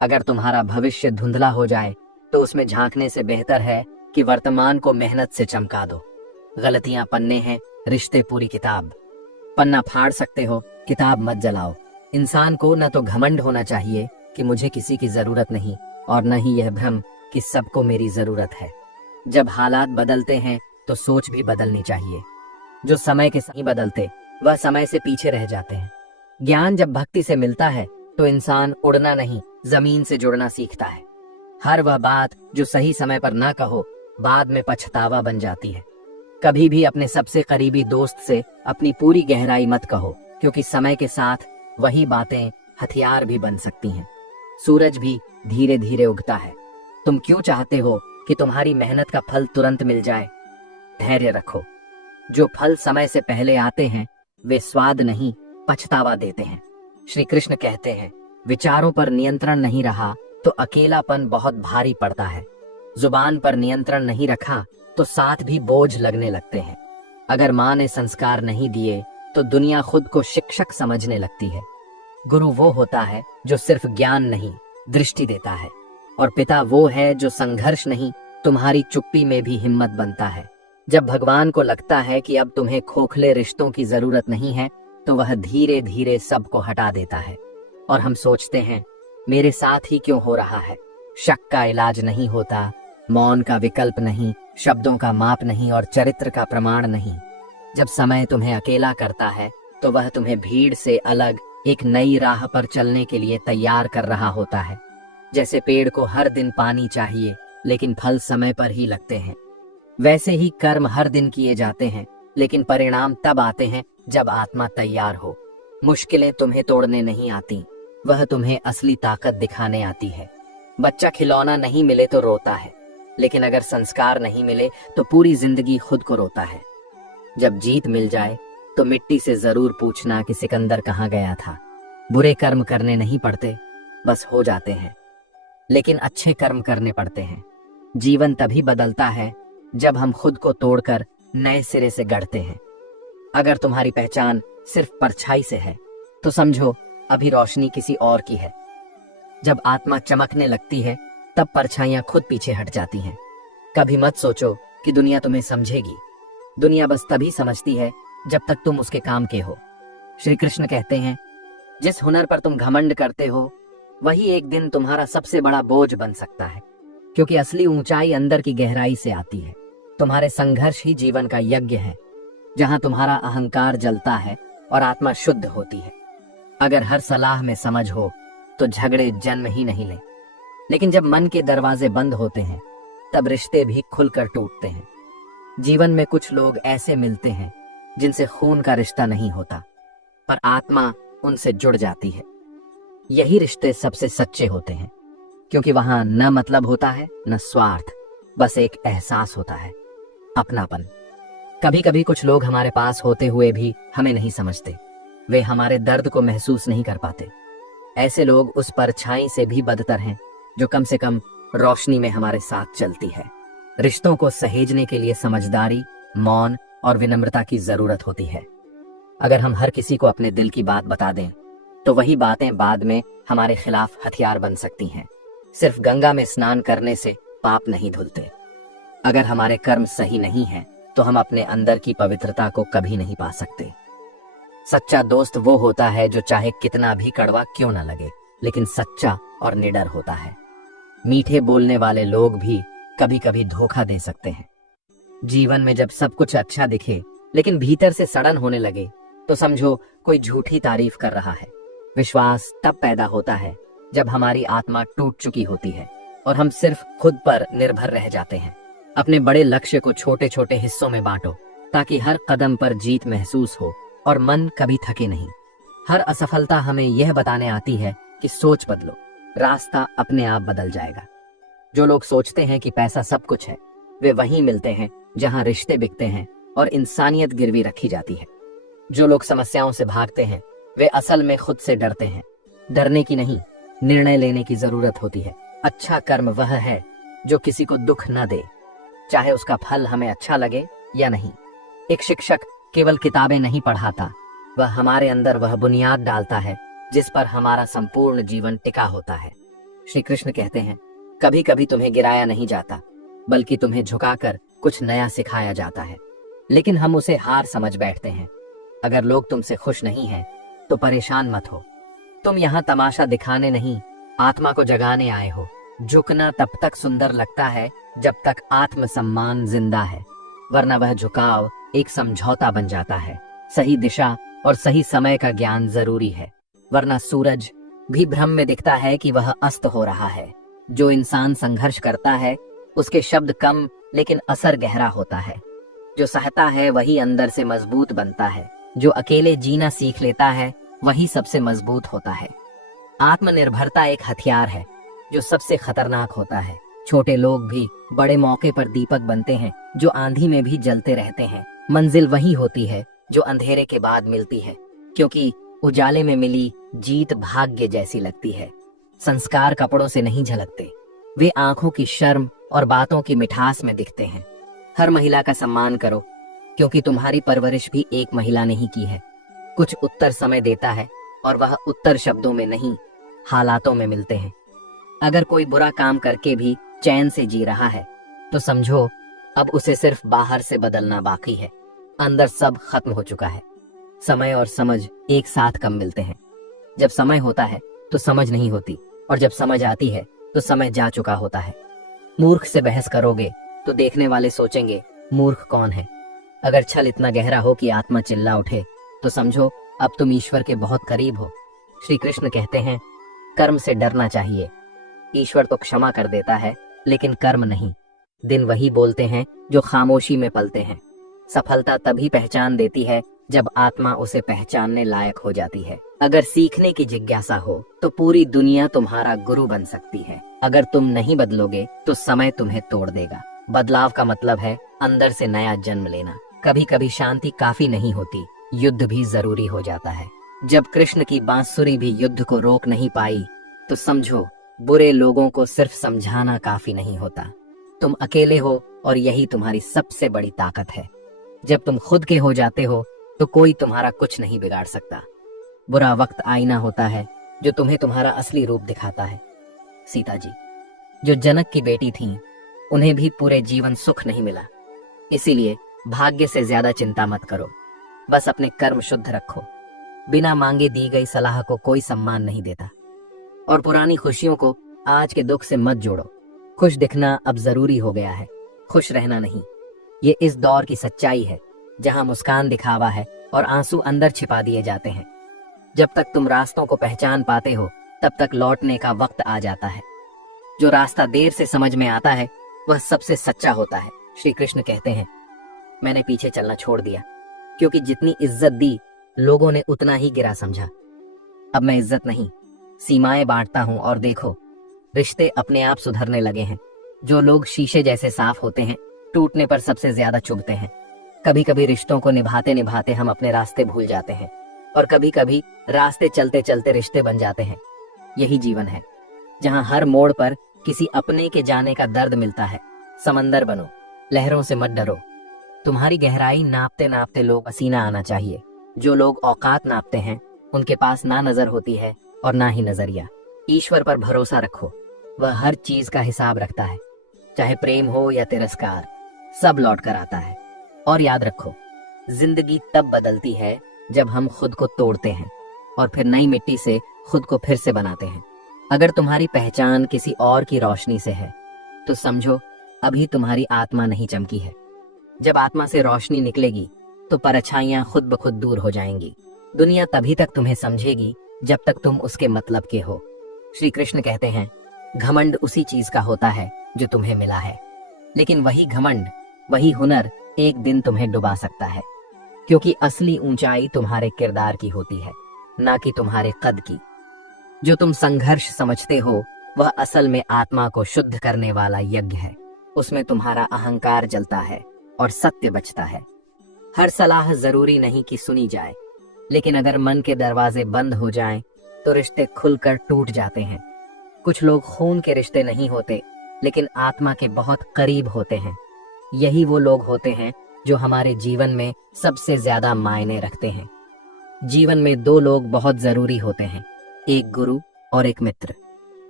अगर तुम्हारा भविष्य धुंधला हो जाए तो उसमें झांकने से बेहतर है कि वर्तमान को मेहनत से चमका दो। गलतियां पन्ने हैं, रिश्ते पूरी किताब। पन्ना फाड़ सकते हो, किताब मत जलाओ। इंसान को न तो घमंड होना चाहिए कि मुझे किसी की जरूरत नहीं, और न ही यह भ्रम कि सबको मेरी जरूरत है। जब हालात बदलते हैं तो सोच भी बदलनी चाहिए। जो समय के साथ नहीं बदलते वह समय से पीछे रह जाते हैं। ज्ञान जब भक्ति से मिलता है तो इंसान उड़ना नहीं, जमीन से जुड़ना सीखता है। हर वह बात जो सही समय पर ना कहो बाद में पछतावा बन जाती है। कभी भी अपने सबसे करीबी दोस्त से अपनी पूरी गहराई मत कहो, क्योंकि समय के साथ वही बातें हथियार भी बन सकती हैं। सूरज भी धीरे धीरे उगता है। तुम क्यों चाहते हो कि तुम्हारी मेहनत का फल तुरंत मिल जाए? धैर्य रखो। जो फल समय से पहले आते हैं वे स्वाद नहीं, पछतावा देते हैं। श्री कृष्ण कहते हैं, विचारों पर नियंत्रण नहीं रहा तो अकेलापन बहुत भारी पड़ता है। जुबान पर नियंत्रण नहीं रखा तो साथ भी बोझ लगने लगते हैं। अगर माँ ने संस्कार नहीं दिए तो दुनिया खुद को शिक्षक समझने लगती है। गुरु वो होता है जो सिर्फ ज्ञान नहीं, दृष्टि देता है। और पिता वो है जो संघर्ष नहीं, तुम्हारी चुप्पी में भी हिम्मत बनता है। जब भगवान को लगता है कि अब तुम्हें खोखले रिश्तों की जरूरत नहीं है तो वह धीरे धीरे सबको हटा देता है। और हम सोचते हैं, मेरे साथ ही क्यों हो रहा है? शक का इलाज नहीं होता, मौन का विकल्प नहीं, शब्दों का माप नहीं और चरित्र का प्रमाण नहीं। जब समय तुम्हें अकेला करता है तो वह तुम्हें भीड़ से अलग एक नई राह पर चलने के लिए तैयार कर रहा होता है। जैसे पेड़ को हर दिन पानी चाहिए लेकिन फल समय पर ही लगते हैं, वैसे ही कर्म हर दिन किए जाते हैं लेकिन परिणाम तब आते हैं जब आत्मा तैयार हो। मुश्किलें तुम्हें तोड़ने नहीं आती, वह तुम्हें असली ताकत दिखाने आती है। बच्चा खिलौना नहीं मिले तो रोता है, लेकिन अगर संस्कार नहीं मिले तो पूरी जिंदगी खुद को रोता है। जब जीत मिल जाए तो मिट्टी से जरूर पूछना कि सिकंदर कहाँ गया था। बुरे कर्म करने नहीं पड़ते, बस हो जाते हैं, लेकिन अच्छे कर्म करने पड़ते हैं। जीवन तभी बदलता है जब हम खुद को तोड़कर नए सिरे से गढ़ते हैं। अगर तुम्हारी पहचान सिर्फ परछाई से है तो समझो अभी रोशनी किसी और की है। जब आत्मा चमकने लगती है तब परछाइयां खुद पीछे हट जाती हैं। कभी मत सोचो कि दुनिया तुम्हें समझेगी। दुनिया बस तभी समझती है जब तक तुम उसके काम के हो। श्री कृष्ण कहते हैं, जिस हुनर पर तुम घमंड करते हो वही एक दिन तुम्हारा सबसे बड़ा बोझ बन सकता है, क्योंकि असली ऊंचाई अंदर की गहराई से आती है। तुम्हारे संघर्ष ही जीवन का यज्ञ है, जहां तुम्हारा अहंकार जलता है और आत्मा शुद्ध होती है। अगर हर सलाह में समझ हो तो झगड़े जन्म ही नहीं ले, लेकिन जब मन के दरवाजे बंद होते हैं तब रिश्ते भी खुलकर टूटते हैं। जीवन में कुछ लोग ऐसे मिलते हैं जिनसे खून का रिश्ता नहीं होता, पर आत्मा उनसे जुड़ जाती है। यही रिश्ते सबसे सच्चे होते हैं, क्योंकि वहां न मतलब होता है न स्वार्थ, बस एक एहसास होता है, अपनापन। कभी कभी कुछ लोग हमारे पास होते हुए भी हमें नहीं समझते, वे हमारे दर्द को महसूस नहीं कर पाते। ऐसे लोग उस परछाई से भी बदतर हैं जो कम से कम रोशनी में हमारे साथ चलती है। रिश्तों को सहेजने के लिए समझदारी, मौन और विनम्रता की जरूरत होती है। अगर हम हर किसी को अपने दिल की बात बता दें तो वही बातें बाद में हमारे खिलाफ हथियार बन सकती हैं। सिर्फ गंगा में स्नान करने से पाप नहीं धुलते। अगर हमारे कर्म सही नहीं हैं तो हम अपने अंदर की पवित्रता को कभी नहीं पा सकते। सच्चा दोस्त वो होता है जो चाहे कितना भी कड़वा क्यों ना लगे, लेकिन सच्चा और निडर होता है। मीठे बोलने वाले लोग भी कभी कभी धोखा दे सकते हैं। जीवन में जब सब कुछ अच्छा दिखे लेकिन भीतर से सड़न होने लगे तो समझो कोई झूठी तारीफ कर रहा है। विश्वास तब पैदा होता है जब हमारी आत्मा टूट चुकी होती है और हम सिर्फ खुद पर निर्भर रह जाते हैं। अपने बड़े लक्ष्य को छोटे छोटे हिस्सों में बांटो ताकि हर कदम पर जीत महसूस हो और मन कभी थके नहीं। हर असफलता हमें यह बताने आती है कि सोच बदलो, रास्ता अपने आप बदल जाएगा। जो लोग सोचते हैं कि पैसा सब कुछ है, वे वहीं मिलते हैं जहां रिश्ते बिकते हैं और इंसानियत गिरवी रखी जाती है। जो लोग समस्याओं से भागते हैं वे असल में खुद से डरते हैं। डरने की नहीं, निर्णय लेने की जरूरत होती है। अच्छा कर्म वह है जो किसी को दुख न दे, चाहे उसका फल हमें अच्छा लगे या नहीं। एक शिक्षक केवल किताबें नहीं पढ़ाता, वह हमारे अंदर वह बुनियाद डालता है जिस पर हमारा संपूर्ण जीवन टिका होता है। श्री कृष्ण कहते हैं, कभी कभी तुम्हें गिराया नहीं जाता, बल्कि तुम्हें झुकाकर कुछ नया सिखाया जाता है, लेकिन हम उसे हार समझ बैठते हैं। अगर लोग तुमसे खुश नहीं हैं, तो परेशान मत हो। तुम यहाँ तमाशा दिखाने नहीं, आत्मा को जगाने आए हो। झुकना तब तक सुंदर लगता है जब तक आत्मसम्मान जिंदा है, वरना वह झुकाव एक समझौता बन जाता है। सही दिशा और सही समय का ज्ञान जरूरी है, वरना सूरज भी भ्रम में दिखता है कि वह अस्त हो रहा है। जो इंसान संघर्ष करता है, उसके शब्द कम लेकिन असर गहरा होता है। जो सहता है वही अंदर से मजबूत बनता है। जो अकेले जीना सीख लेता है, वही सबसे मजबूत होता है। आत्मनिर्भरता एक हथियार है जो सबसे खतरनाक होता है। छोटे लोग भी बड़े मौके पर दीपक बनते हैं, जो आंधी में भी जलते रहते हैं। मंजिल वही होती है जो अंधेरे के बाद मिलती है, क्योंकि उजाले में मिली जीत भाग्य जैसी लगती है। संस्कार कपड़ों से नहीं झलकते, वे आंखों की शर्म और बातों की मिठास में दिखते हैं। हर महिला का सम्मान करो, क्योंकि तुम्हारी परवरिश भी एक महिला ने ही की है। कुछ उत्तर समय देता है, और वह उत्तर शब्दों में नहीं, हालातों में मिलते हैं। अगर कोई बुरा काम करके भी चैन से जी रहा है, तो समझो अब उसे सिर्फ बाहर से बदलना बाकी है। अंदर सब खत्म हो चुका है। समय और समझ एक साथ कम मिलते हैं। जब समय होता है तो समझ नहीं होती, और जब समझ आती है तो समय जा चुका होता है। मूर्ख से बहस करोगे तो देखने वाले सोचेंगे मूर्ख कौन है। अगर छल इतना गहरा हो कि आत्मा चिल्ला उठे, तो समझो अब तुम ईश्वर के बहुत करीब हो। श्री कृष्ण कहते हैं, कर्म से डरना चाहिए। ईश्वर तो क्षमा कर देता है, लेकिन कर्म नहीं। दिन वही बोलते हैं जो खामोशी में पलते हैं। सफलता तभी पहचान देती है जब आत्मा उसे पहचानने लायक हो जाती है। अगर सीखने की जिज्ञासा हो तो पूरी दुनिया तुम्हारा गुरु बन सकती है। अगर तुम नहीं बदलोगे तो समय तुम्हें तोड़ देगा। बदलाव का मतलब है अंदर से नया जन्म लेना। कभी कभी शांति काफी नहीं होती, युद्ध भी जरूरी हो जाता है। जब कृष्ण की बांसुरी भी युद्ध को रोक नहीं पाई, तो समझो बुरे लोगों को सिर्फ समझाना काफी नहीं होता। तुम अकेले हो, और यही तुम्हारी सबसे बड़ी ताकत है। जब तुम खुद के हो जाते हो तो कोई तुम्हारा कुछ नहीं बिगाड़ सकता। बुरा वक्त आईना होता है जो तुम्हें तुम्हारा असली रूप दिखाता है। सीता जी, जो जनक की बेटी थीं, उन्हें भी पूरे जीवन सुख नहीं मिला। इसीलिए भाग्य से ज्यादा चिंता मत करो, बस अपने कर्म शुद्ध रखो। बिना मांगे दी गई सलाह को कोई सम्मान नहीं देता, और पुरानी खुशियों को आज के दुख से मत जोड़ो। खुश दिखना अब जरूरी हो गया है, खुश रहना नहीं। ये इस दौर की सच्चाई है, जहां मुस्कान दिखावा है और आंसू अंदर छिपा दिए जाते हैं। जब तक तुम रास्तों को पहचान पाते हो, तब तक लौटने का वक्त आ जाता है। जो रास्ता देर से समझ में आता है, वह सबसे सच्चा होता है। श्री कृष्ण कहते हैं, मैंने पीछे चलना छोड़ दिया, क्योंकि जितनी इज्जत दी, लोगों ने उतना ही गिरा समझा। अब मैं इज्जत नहीं, सीमाएं बांटता हूं, और देखो रिश्ते अपने आप सुधरने लगे हैं। जो लोग शीशे जैसे साफ होते हैं, टूटने पर सबसे ज्यादा चुभते हैं। कभी कभी रिश्तों को निभाते निभाते हम अपने रास्ते भूल जाते हैं, और कभी कभी रास्ते चलते चलते रिश्ते बन जाते हैं। यही जीवन है, जहां हर मोड़ पर किसी अपने के जाने का दर्द मिलता है। समंदर बनो, लहरों से मत डरो। तुम्हारी गहराई नापते नापते लोग पसीना आना चाहिए। जो लोग औकात नापते हैं, उनके पास ना नजर होती है और ना ही नजरिया। ईश्वर पर भरोसा रखो, वह हर चीज का हिसाब रखता है। चाहे प्रेम हो या तिरस्कार, सब लौट कर आता है। और याद रखो, जिंदगी तब बदलती है जब हम खुद को तोड़ते हैं, और फिर नई मिट्टी से खुद को फिर से बनाते हैं। अगर तुम्हारी पहचान किसी और की रोशनी से है, तो समझो अभी तुम्हारी आत्मा नहीं चमकी है। जब आत्मा से रोशनी निकलेगी, तो परछाइयां खुद ब खुद दूर हो जाएंगी। दुनिया तभी तक तुम्हें समझेगी जब तक तुम उसके मतलब के हो। श्री कृष्ण कहते हैं, घमंड उसी चीज का होता है जो तुम्हें मिला है, लेकिन वही घमंड, वही हुनर एक दिन तुम्हें डुबा सकता है। क्योंकि असली ऊंचाई तुम्हारे किरदार की होती है, ना कि तुम्हारे कद की। जो तुम संघर्ष समझते हो, वह असल में आत्मा को शुद्ध करने वाला यज्ञ है। उसमें तुम्हारा अहंकार जलता है और सत्य बचता है। हर सलाह जरूरी नहीं कि सुनी जाए, लेकिन अगर मन के दरवाजे बंद हो जाएं, तो रिश्ते खुलकर टूट जाते हैं। कुछ लोग खून के रिश्ते नहीं होते, लेकिन आत्मा के बहुत करीब होते हैं। यही वो लोग होते हैं जो हमारे जीवन में सबसे ज्यादा मायने रखते हैं। जीवन में दो लोग बहुत जरूरी होते हैं, एक गुरु और एक मित्र।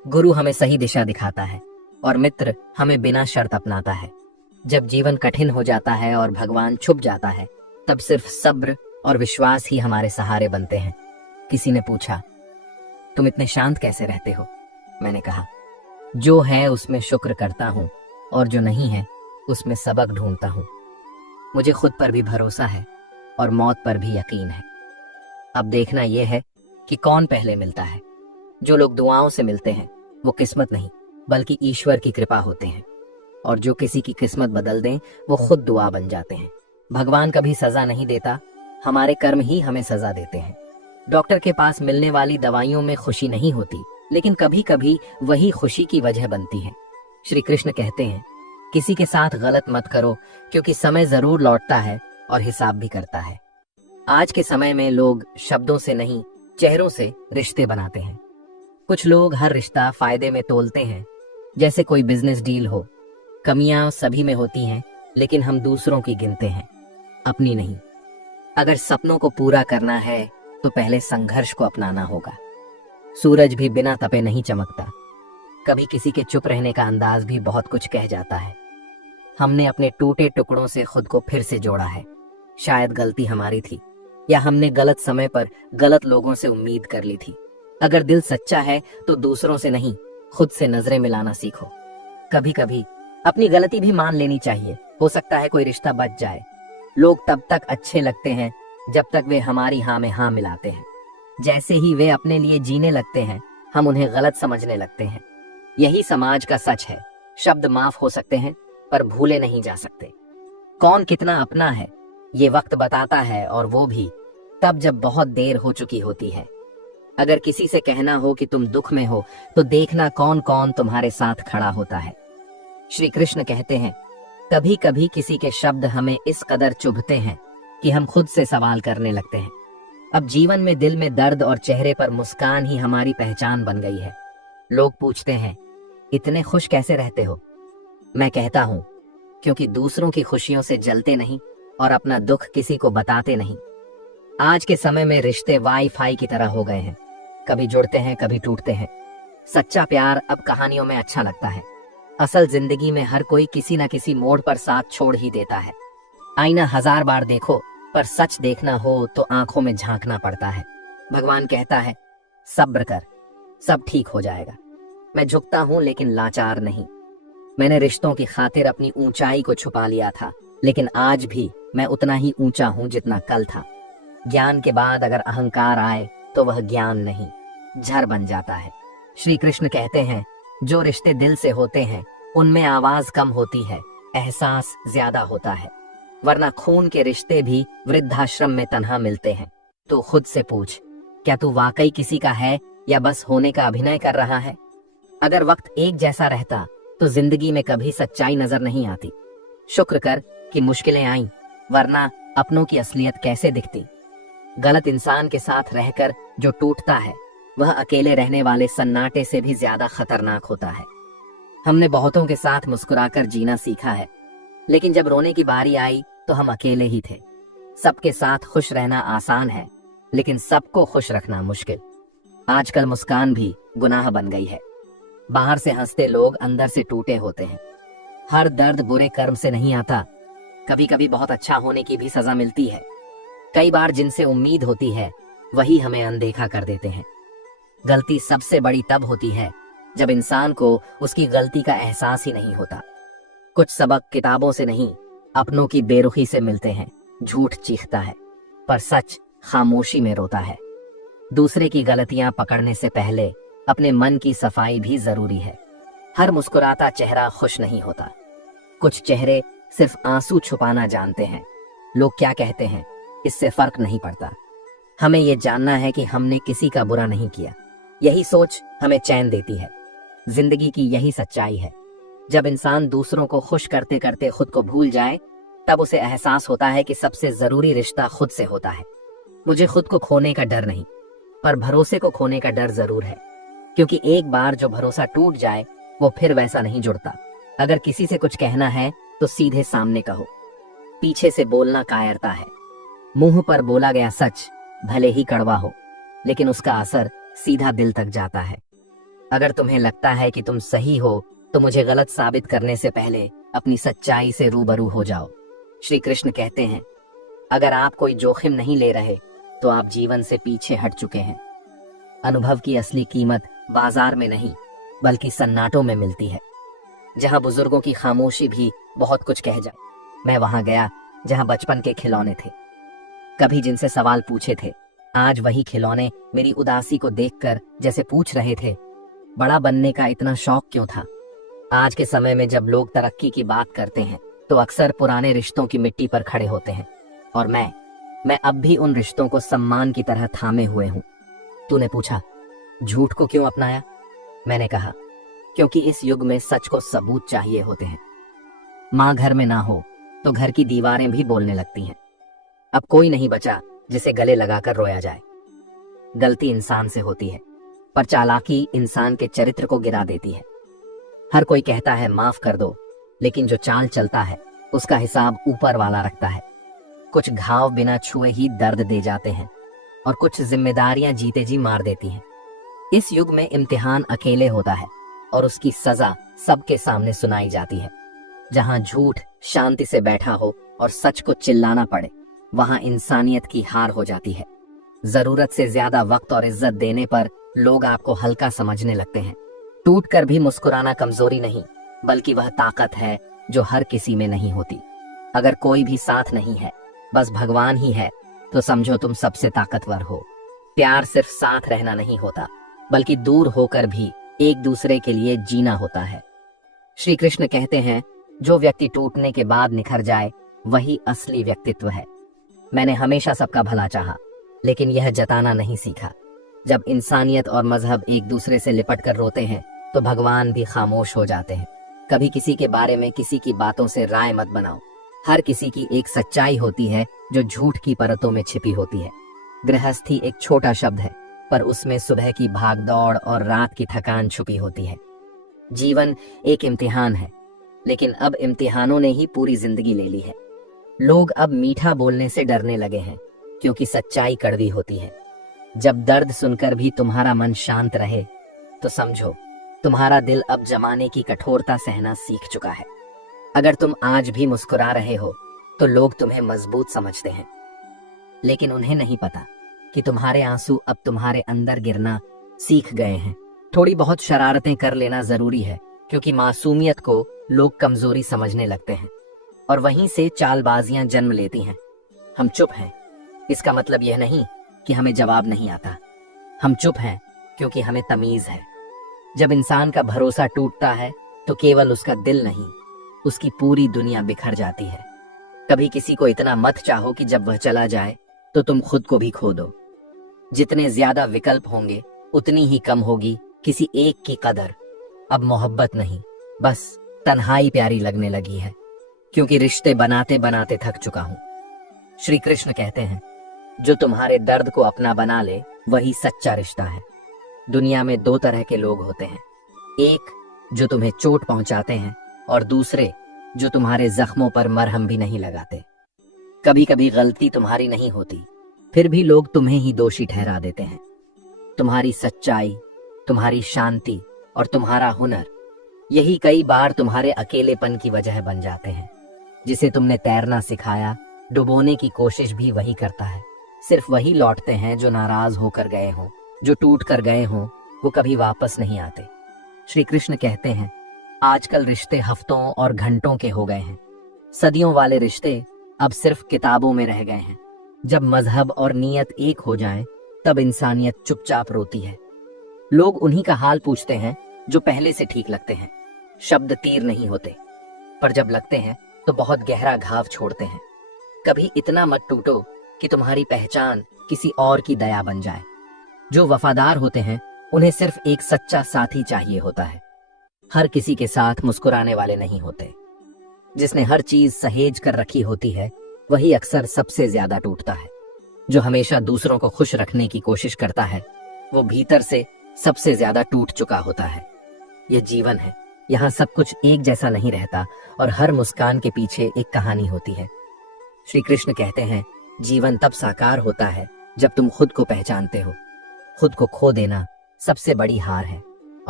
गुरु हमें सही दिशा दिखाता है और मित्र हमें बिना शर्त अपनाता है। जब जीवन कठिन हो जाता है और भगवान छुप जाता है, तब सिर्फ सब्र और विश्वास ही हमारे सहारे बनते हैं। किसी ने पूछा, तुम इतने शांत कैसे रहते हो? मैंने कहा, जो है उसमें शुक्र करता हूँ और जो नहीं है उसमें सबक ढूंढता हूँ। मुझे खुद पर भी भरोसा है और मौत पर भी यकीन है। अब देखना यह है कि कौन पहले मिलता है। जो लोग दुआओं से मिलते हैं वो किस्मत नहीं बल्कि ईश्वर की कृपा होते हैं, और जो किसी की किस्मत बदल दें वो खुद दुआ बन जाते हैं। भगवान कभी सजा नहीं देता, हमारे कर्म ही हमें सजा देते हैं। डॉक्टर के पास मिलने वाली दवाइयों में खुशी नहीं होती, लेकिन कभी कभी वही खुशी की वजह बनती है। श्री कृष्ण कहते हैं, किसी के साथ गलत मत करो, क्योंकि समय जरूर लौटता है और हिसाब भी करता है। आज के समय में लोग शब्दों से नहीं, चेहरों से रिश्ते बनाते हैं। कुछ लोग हर रिश्ता फायदे में तोलते हैं, जैसे कोई बिजनेस डील हो। कमियां सभी में होती हैं, लेकिन हम दूसरों की गिनते हैं, अपनी नहीं। अगर सपनों को पूरा करना है तो पहले संघर्ष को अपनाना होगा। सूरज भी बिना तपे नहीं चमकता। कभी किसी के चुप रहने का अंदाज भी बहुत कुछ कह जाता है। हमने अपने टूटे टुकड़ों से खुद को फिर से जोड़ा है। शायद गलती हमारी थी, या हमने गलत समय पर गलत लोगों से उम्मीद कर ली थी। अगर दिल सच्चा है तो दूसरों से नहीं, खुद से नजरें मिलाना सीखो। कभी कभी अपनी गलती भी मान लेनी चाहिए, हो सकता है कोई रिश्ता बच जाए। लोग तब तक अच्छे लगते हैं जब तक वे हमारी हाँ में हाँ मिलाते हैं। जैसे ही वे अपने लिए जीने लगते हैं, हम उन्हें गलत समझने लगते हैं। यही समाज का सच है। शब्द माफ हो सकते हैं पर भूले नहीं जा सकते। कौन कितना अपना है ये वक्त बताता है, और वो भी तब जब बहुत देर हो चुकी होती है। अगर किसी से कहना हो कि तुम दुख में हो, तो देखना कौन कौन तुम्हारे साथ खड़ा होता है। श्री कृष्ण कहते हैं, कभी कभी किसी के शब्द हमें इस कदर चुभते हैं कि हम खुद से सवाल करने लगते हैं। अब जीवन में दिल में दर्द और चेहरे पर मुस्कान ही हमारी पहचान बन गई है। लोग पूछते हैं, इतने खुश कैसे रहते हो? मैं कहता हूं, क्योंकि दूसरों की खुशियों से जलते नहीं और अपना दुख किसी को बताते नहीं। आज के समय में रिश्ते वाईफाई की तरह हो गए हैं, कभी जुड़ते हैं कभी टूटते हैं। सच्चा प्यार अब कहानियों में अच्छा लगता है। असल जिंदगी में हर कोई किसी न किसी मोड़ पर साथ छोड़ ही देता है। आईना 1000 बार देखो, पर सच देखना हो तो आंखों में झांकना पड़ता है। भगवान कहता है, सब्र कर, सब ठीक हो जाएगा। मैं झुकता हूं लेकिन लाचार नहीं। मैंने रिश्तों की खातिर अपनी ऊंचाई को छुपा लिया था, लेकिन आज भी मैं उतना ही ऊंचा हूं जितना कल था। ज्ञान के बाद अगर अहंकार आए तो वह ज्ञान नहीं, झर बन जाता है। श्री कृष्ण कहते हैं, जो रिश्ते दिल से होते हैं उनमें आवाज कम होती है, एहसास ज्यादा होता है। वरना खून के रिश्ते भी वृद्धाश्रम में तन्हा मिलते हैं। तो खुद से पूछ, क्या तू वाकई किसी का है या बस होने का अभिनय कर रहा है? अगर वक्त एक जैसा रहता तो जिंदगी में कभी सच्चाई नजर नहीं आती। शुक्र कर कि मुश्किलें आईं, वरना अपनों की असलियत कैसे दिखती। गलत इंसान के साथ रहकर जो टूटता है, वह अकेले रहने वाले सन्नाटे से भी ज्यादा खतरनाक होता है। हमने बहुतों के साथ मुस्कुराकर जीना सीखा है, लेकिन जब रोने की बारी आई तो हम अकेले ही थे। सबके साथ खुश रहना आसान है, लेकिन सबको खुश रखना मुश्किल। आजकल मुस्कान भी गुनाह बन गई है। बाहर से हंसते लोग अंदर से टूटे होते हैं। हर दर्द बुरे कर्म से नहीं आता, कभी कभी बहुत अच्छा होने की भी सजा मिलती है। कई बार जिनसे उम्मीद होती है वही हमें अनदेखा कर देते हैं। गलती सबसे बड़ी तब होती है जब इंसान को उसकी गलती का एहसास ही नहीं होता। कुछ सबक किताबों से नहीं, अपनों की बेरुखी से मिलते हैं। झूठ चीखता है पर सच खामोशी में रोता है। दूसरे की गलतियां पकड़ने से पहले अपने मन की सफाई भी जरूरी है। हर मुस्कुराता चेहरा खुश नहीं होता। कुछ चेहरे सिर्फ आंसू छुपाना जानते हैं। लोग क्या कहते हैं इससे फर्क नहीं पड़ता। हमें ये जानना है कि हमने किसी का बुरा नहीं किया। यही सोच हमें चैन देती है। जिंदगी की यही सच्चाई है। जब इंसान दूसरों को खुश करते करते खुद को भूल जाए, तब उसे एहसास होता है कि सबसे जरूरी रिश्ता खुद से होता है। मुझे खुद को खोने का डर नहीं, पर भरोसे को खोने का डर जरूर है, क्योंकि एक बार जो भरोसा टूट जाए वो फिर वैसा नहीं जुड़ता। अगर किसी से कुछ कहना है तो सीधे सामने कहो। पीछे से बोलना कायरता है। मुंह पर बोला गया सच भले ही कड़वा हो, लेकिन उसका असर सीधा दिल तक जाता है। अगर तुम्हें लगता है कि तुम सही हो तो मुझे गलत साबित करने से पहले अपनी सच्चाई से रूबरू हो जाओ। श्री कृष्ण कहते हैं, अगर आप कोई जोखिम नहीं ले रहे तो आप जीवन से पीछे हट चुके हैं। अनुभव की असली कीमत बाजार में नहीं बल्कि सन्नाटों में मिलती है, जहां बुजुर्गों की खामोशी भी बहुत कुछ कह जाए। मैं वहां गया जहां बचपन के खिलौने थे, कभी जिनसे सवाल पूछे थे। आज वही खिलौने मेरी उदासी को देखकर जैसे पूछ रहे थे, बड़ा बनने का इतना शौक क्यों था। आज के समय में जब लोग तरक्की की बात करते हैं तो अक्सर पुराने रिश्तों की मिट्टी पर खड़े होते हैं, और मैं अब भी उन रिश्तों को सम्मान की तरह थामे हुए हूं। तूने पूछा, झूठ को क्यों अपनाया? मैंने कहा, क्योंकि इस युग में सच को सबूत चाहिए होते हैं। माँ घर में ना हो तो घर की दीवारें भी बोलने लगती हैं। अब कोई नहीं बचा जिसे गले लगाकर रोया जाए। गलती इंसान से होती है, पर चालाकी इंसान के चरित्र को गिरा देती है। हर कोई कहता है माफ कर दो, लेकिन जो चाल चलता है उसका हिसाब ऊपर वाला रखता है। कुछ घाव बिना छुए ही दर्द दे जाते हैं, और कुछ जिम्मेदारियां जीते जी मार देती हैं। इस युग में इम्तिहान अकेले होता है और उसकी सजा सबके सामने सुनाई जाती है। जहां झूठ शांति से बैठा हो और सच को चिल्लाना पड़े, वहां इंसानियत की हार हो जाती है। जरूरत से ज्यादा वक्त और इज्जत देने पर लोग आपको हल्का समझने लगते हैं। टूट कर भी मुस्कुराना कमजोरी नहीं, बल्कि वह ताकत है जो हर किसी में नहीं होती। अगर कोई भी साथ नहीं है, बस भगवान ही है, तो समझो तुम सबसे ताकतवर हो। प्यार सिर्फ साथ रहना नहीं होता, बल्कि दूर होकर भी एक दूसरे के लिए जीना होता है। श्री कृष्ण कहते हैं, जो व्यक्ति टूटने के बाद निखर जाए वही असली व्यक्तित्व है। मैंने हमेशा सबका भला चाहा, लेकिन यह जताना नहीं सीखा। जब इंसानियत और मजहब एक दूसरे से लिपट कर रोते हैं तो भगवान भी खामोश हो जाते हैं। कभी किसी के बारे में किसी की बातों से राय मत बनाओ। हर किसी की एक सच्चाई होती है जो झूठ की परतों में छिपी होती है। गृहस्थी एक छोटा शब्द है, पर उसमें सुबह की भागदौड़ और रात की थकान छुपी होती है। जीवन एक इम्तिहान है, लेकिन अब इम्तिहानों ने ही पूरी जिंदगी ले ली है। लोग अब मीठा बोलने से डरने लगे हैं, क्योंकि सच्चाई कड़वी होती है। जब दर्द सुनकर भी तुम्हारा मन शांत रहे, तो समझो तुम्हारा दिल अब जमाने की कठोरता सहना सीख चुका है। अगर तुम आज भी मुस्कुरा रहे हो तो लोग तुम्हें मजबूत समझते हैं, लेकिन उन्हें नहीं पता कि तुम्हारे आंसू अब तुम्हारे अंदर गिरना सीख गए हैं। थोड़ी बहुत शरारतें कर लेना जरूरी है, क्योंकि मासूमियत को लोग कमजोरी समझने लगते हैं, और वहीं से चालबाजियां जन्म लेती हैं। हम चुप हैं, इसका मतलब यह नहीं कि हमें जवाब नहीं आता। हम चुप हैं क्योंकि हमें तमीज है। जब इंसान का भरोसा टूटता है तो केवल उसका दिल नहीं, उसकी पूरी दुनिया बिखर जाती है। कभी किसी को इतना मत चाहो कि जब वह चला जाए तो तुम खुद को भी खो दो। जितने ज्यादा विकल्प होंगे उतनी ही कम होगी किसी एक की कदर। अब मोहब्बत नहीं, बस तन्हाई प्यारी लगने लगी है, क्योंकि रिश्ते बनाते बनाते थक चुका हूं। श्री कृष्ण कहते हैं, जो तुम्हारे दर्द को अपना बना ले वही सच्चा रिश्ता है। दुनिया में दो तरह के लोग होते हैं, एक जो तुम्हें चोट पहुंचाते हैं, और दूसरे जो तुम्हारे जख्मों पर मरहम भी नहीं लगाते। कभी कभी गलती तुम्हारी नहीं होती, फिर भी लोग तुम्हें ही दोषी ठहरा देते हैं। तुम्हारी सच्चाई, तुम्हारी शांति और तुम्हारा हुनर, यही कई बार तुम्हारे अकेलेपन की वजह बन जाते हैं। जिसे तुमने तैरना सिखाया, डुबोने की कोशिश भी वही करता है। सिर्फ वही लौटते हैं जो नाराज होकर गए हों, जो टूट कर गए हों, वो कभी वापस नहीं आते। श्री कृष्ण कहते हैं, आजकल रिश्ते हफ्तों और घंटों के हो गए हैं। सदियों वाले रिश्ते अब सिर्फ किताबों में रह गए हैं। जब मजहब और नीयत एक हो जाएं, तब इंसानियत चुपचाप रोती है। लोग उन्हीं का हाल पूछते हैं जो पहले से ठीक लगते हैं। शब्द तीर नहीं होते, पर जब लगते हैं तो बहुत गहरा घाव छोड़ते हैं। कभी इतना मत टूटो कि तुम्हारी पहचान किसी और की दया बन जाए। जो वफादार होते हैं उन्हें सिर्फ एक सच्चा साथी चाहिए होता है। हर किसी के साथ मुस्कुराने वाले नहीं होते। जिसने हर चीज सहेज कर रखी होती है वही अक्सर सबसे ज्यादा टूटता है। जो हमेशा दूसरों को खुश रखने की कोशिश करता है वो भीतर से सबसे ज्यादा टूट चुका होता है। यह जीवन है, यहाँ सब कुछ एक जैसा नहीं रहता, और हर मुस्कान के पीछे एक कहानी होती है। श्री कृष्ण कहते हैं, जीवन तब साकार होता है जब तुम खुद को पहचानते हो। खुद को खो देना सबसे बड़ी हार है,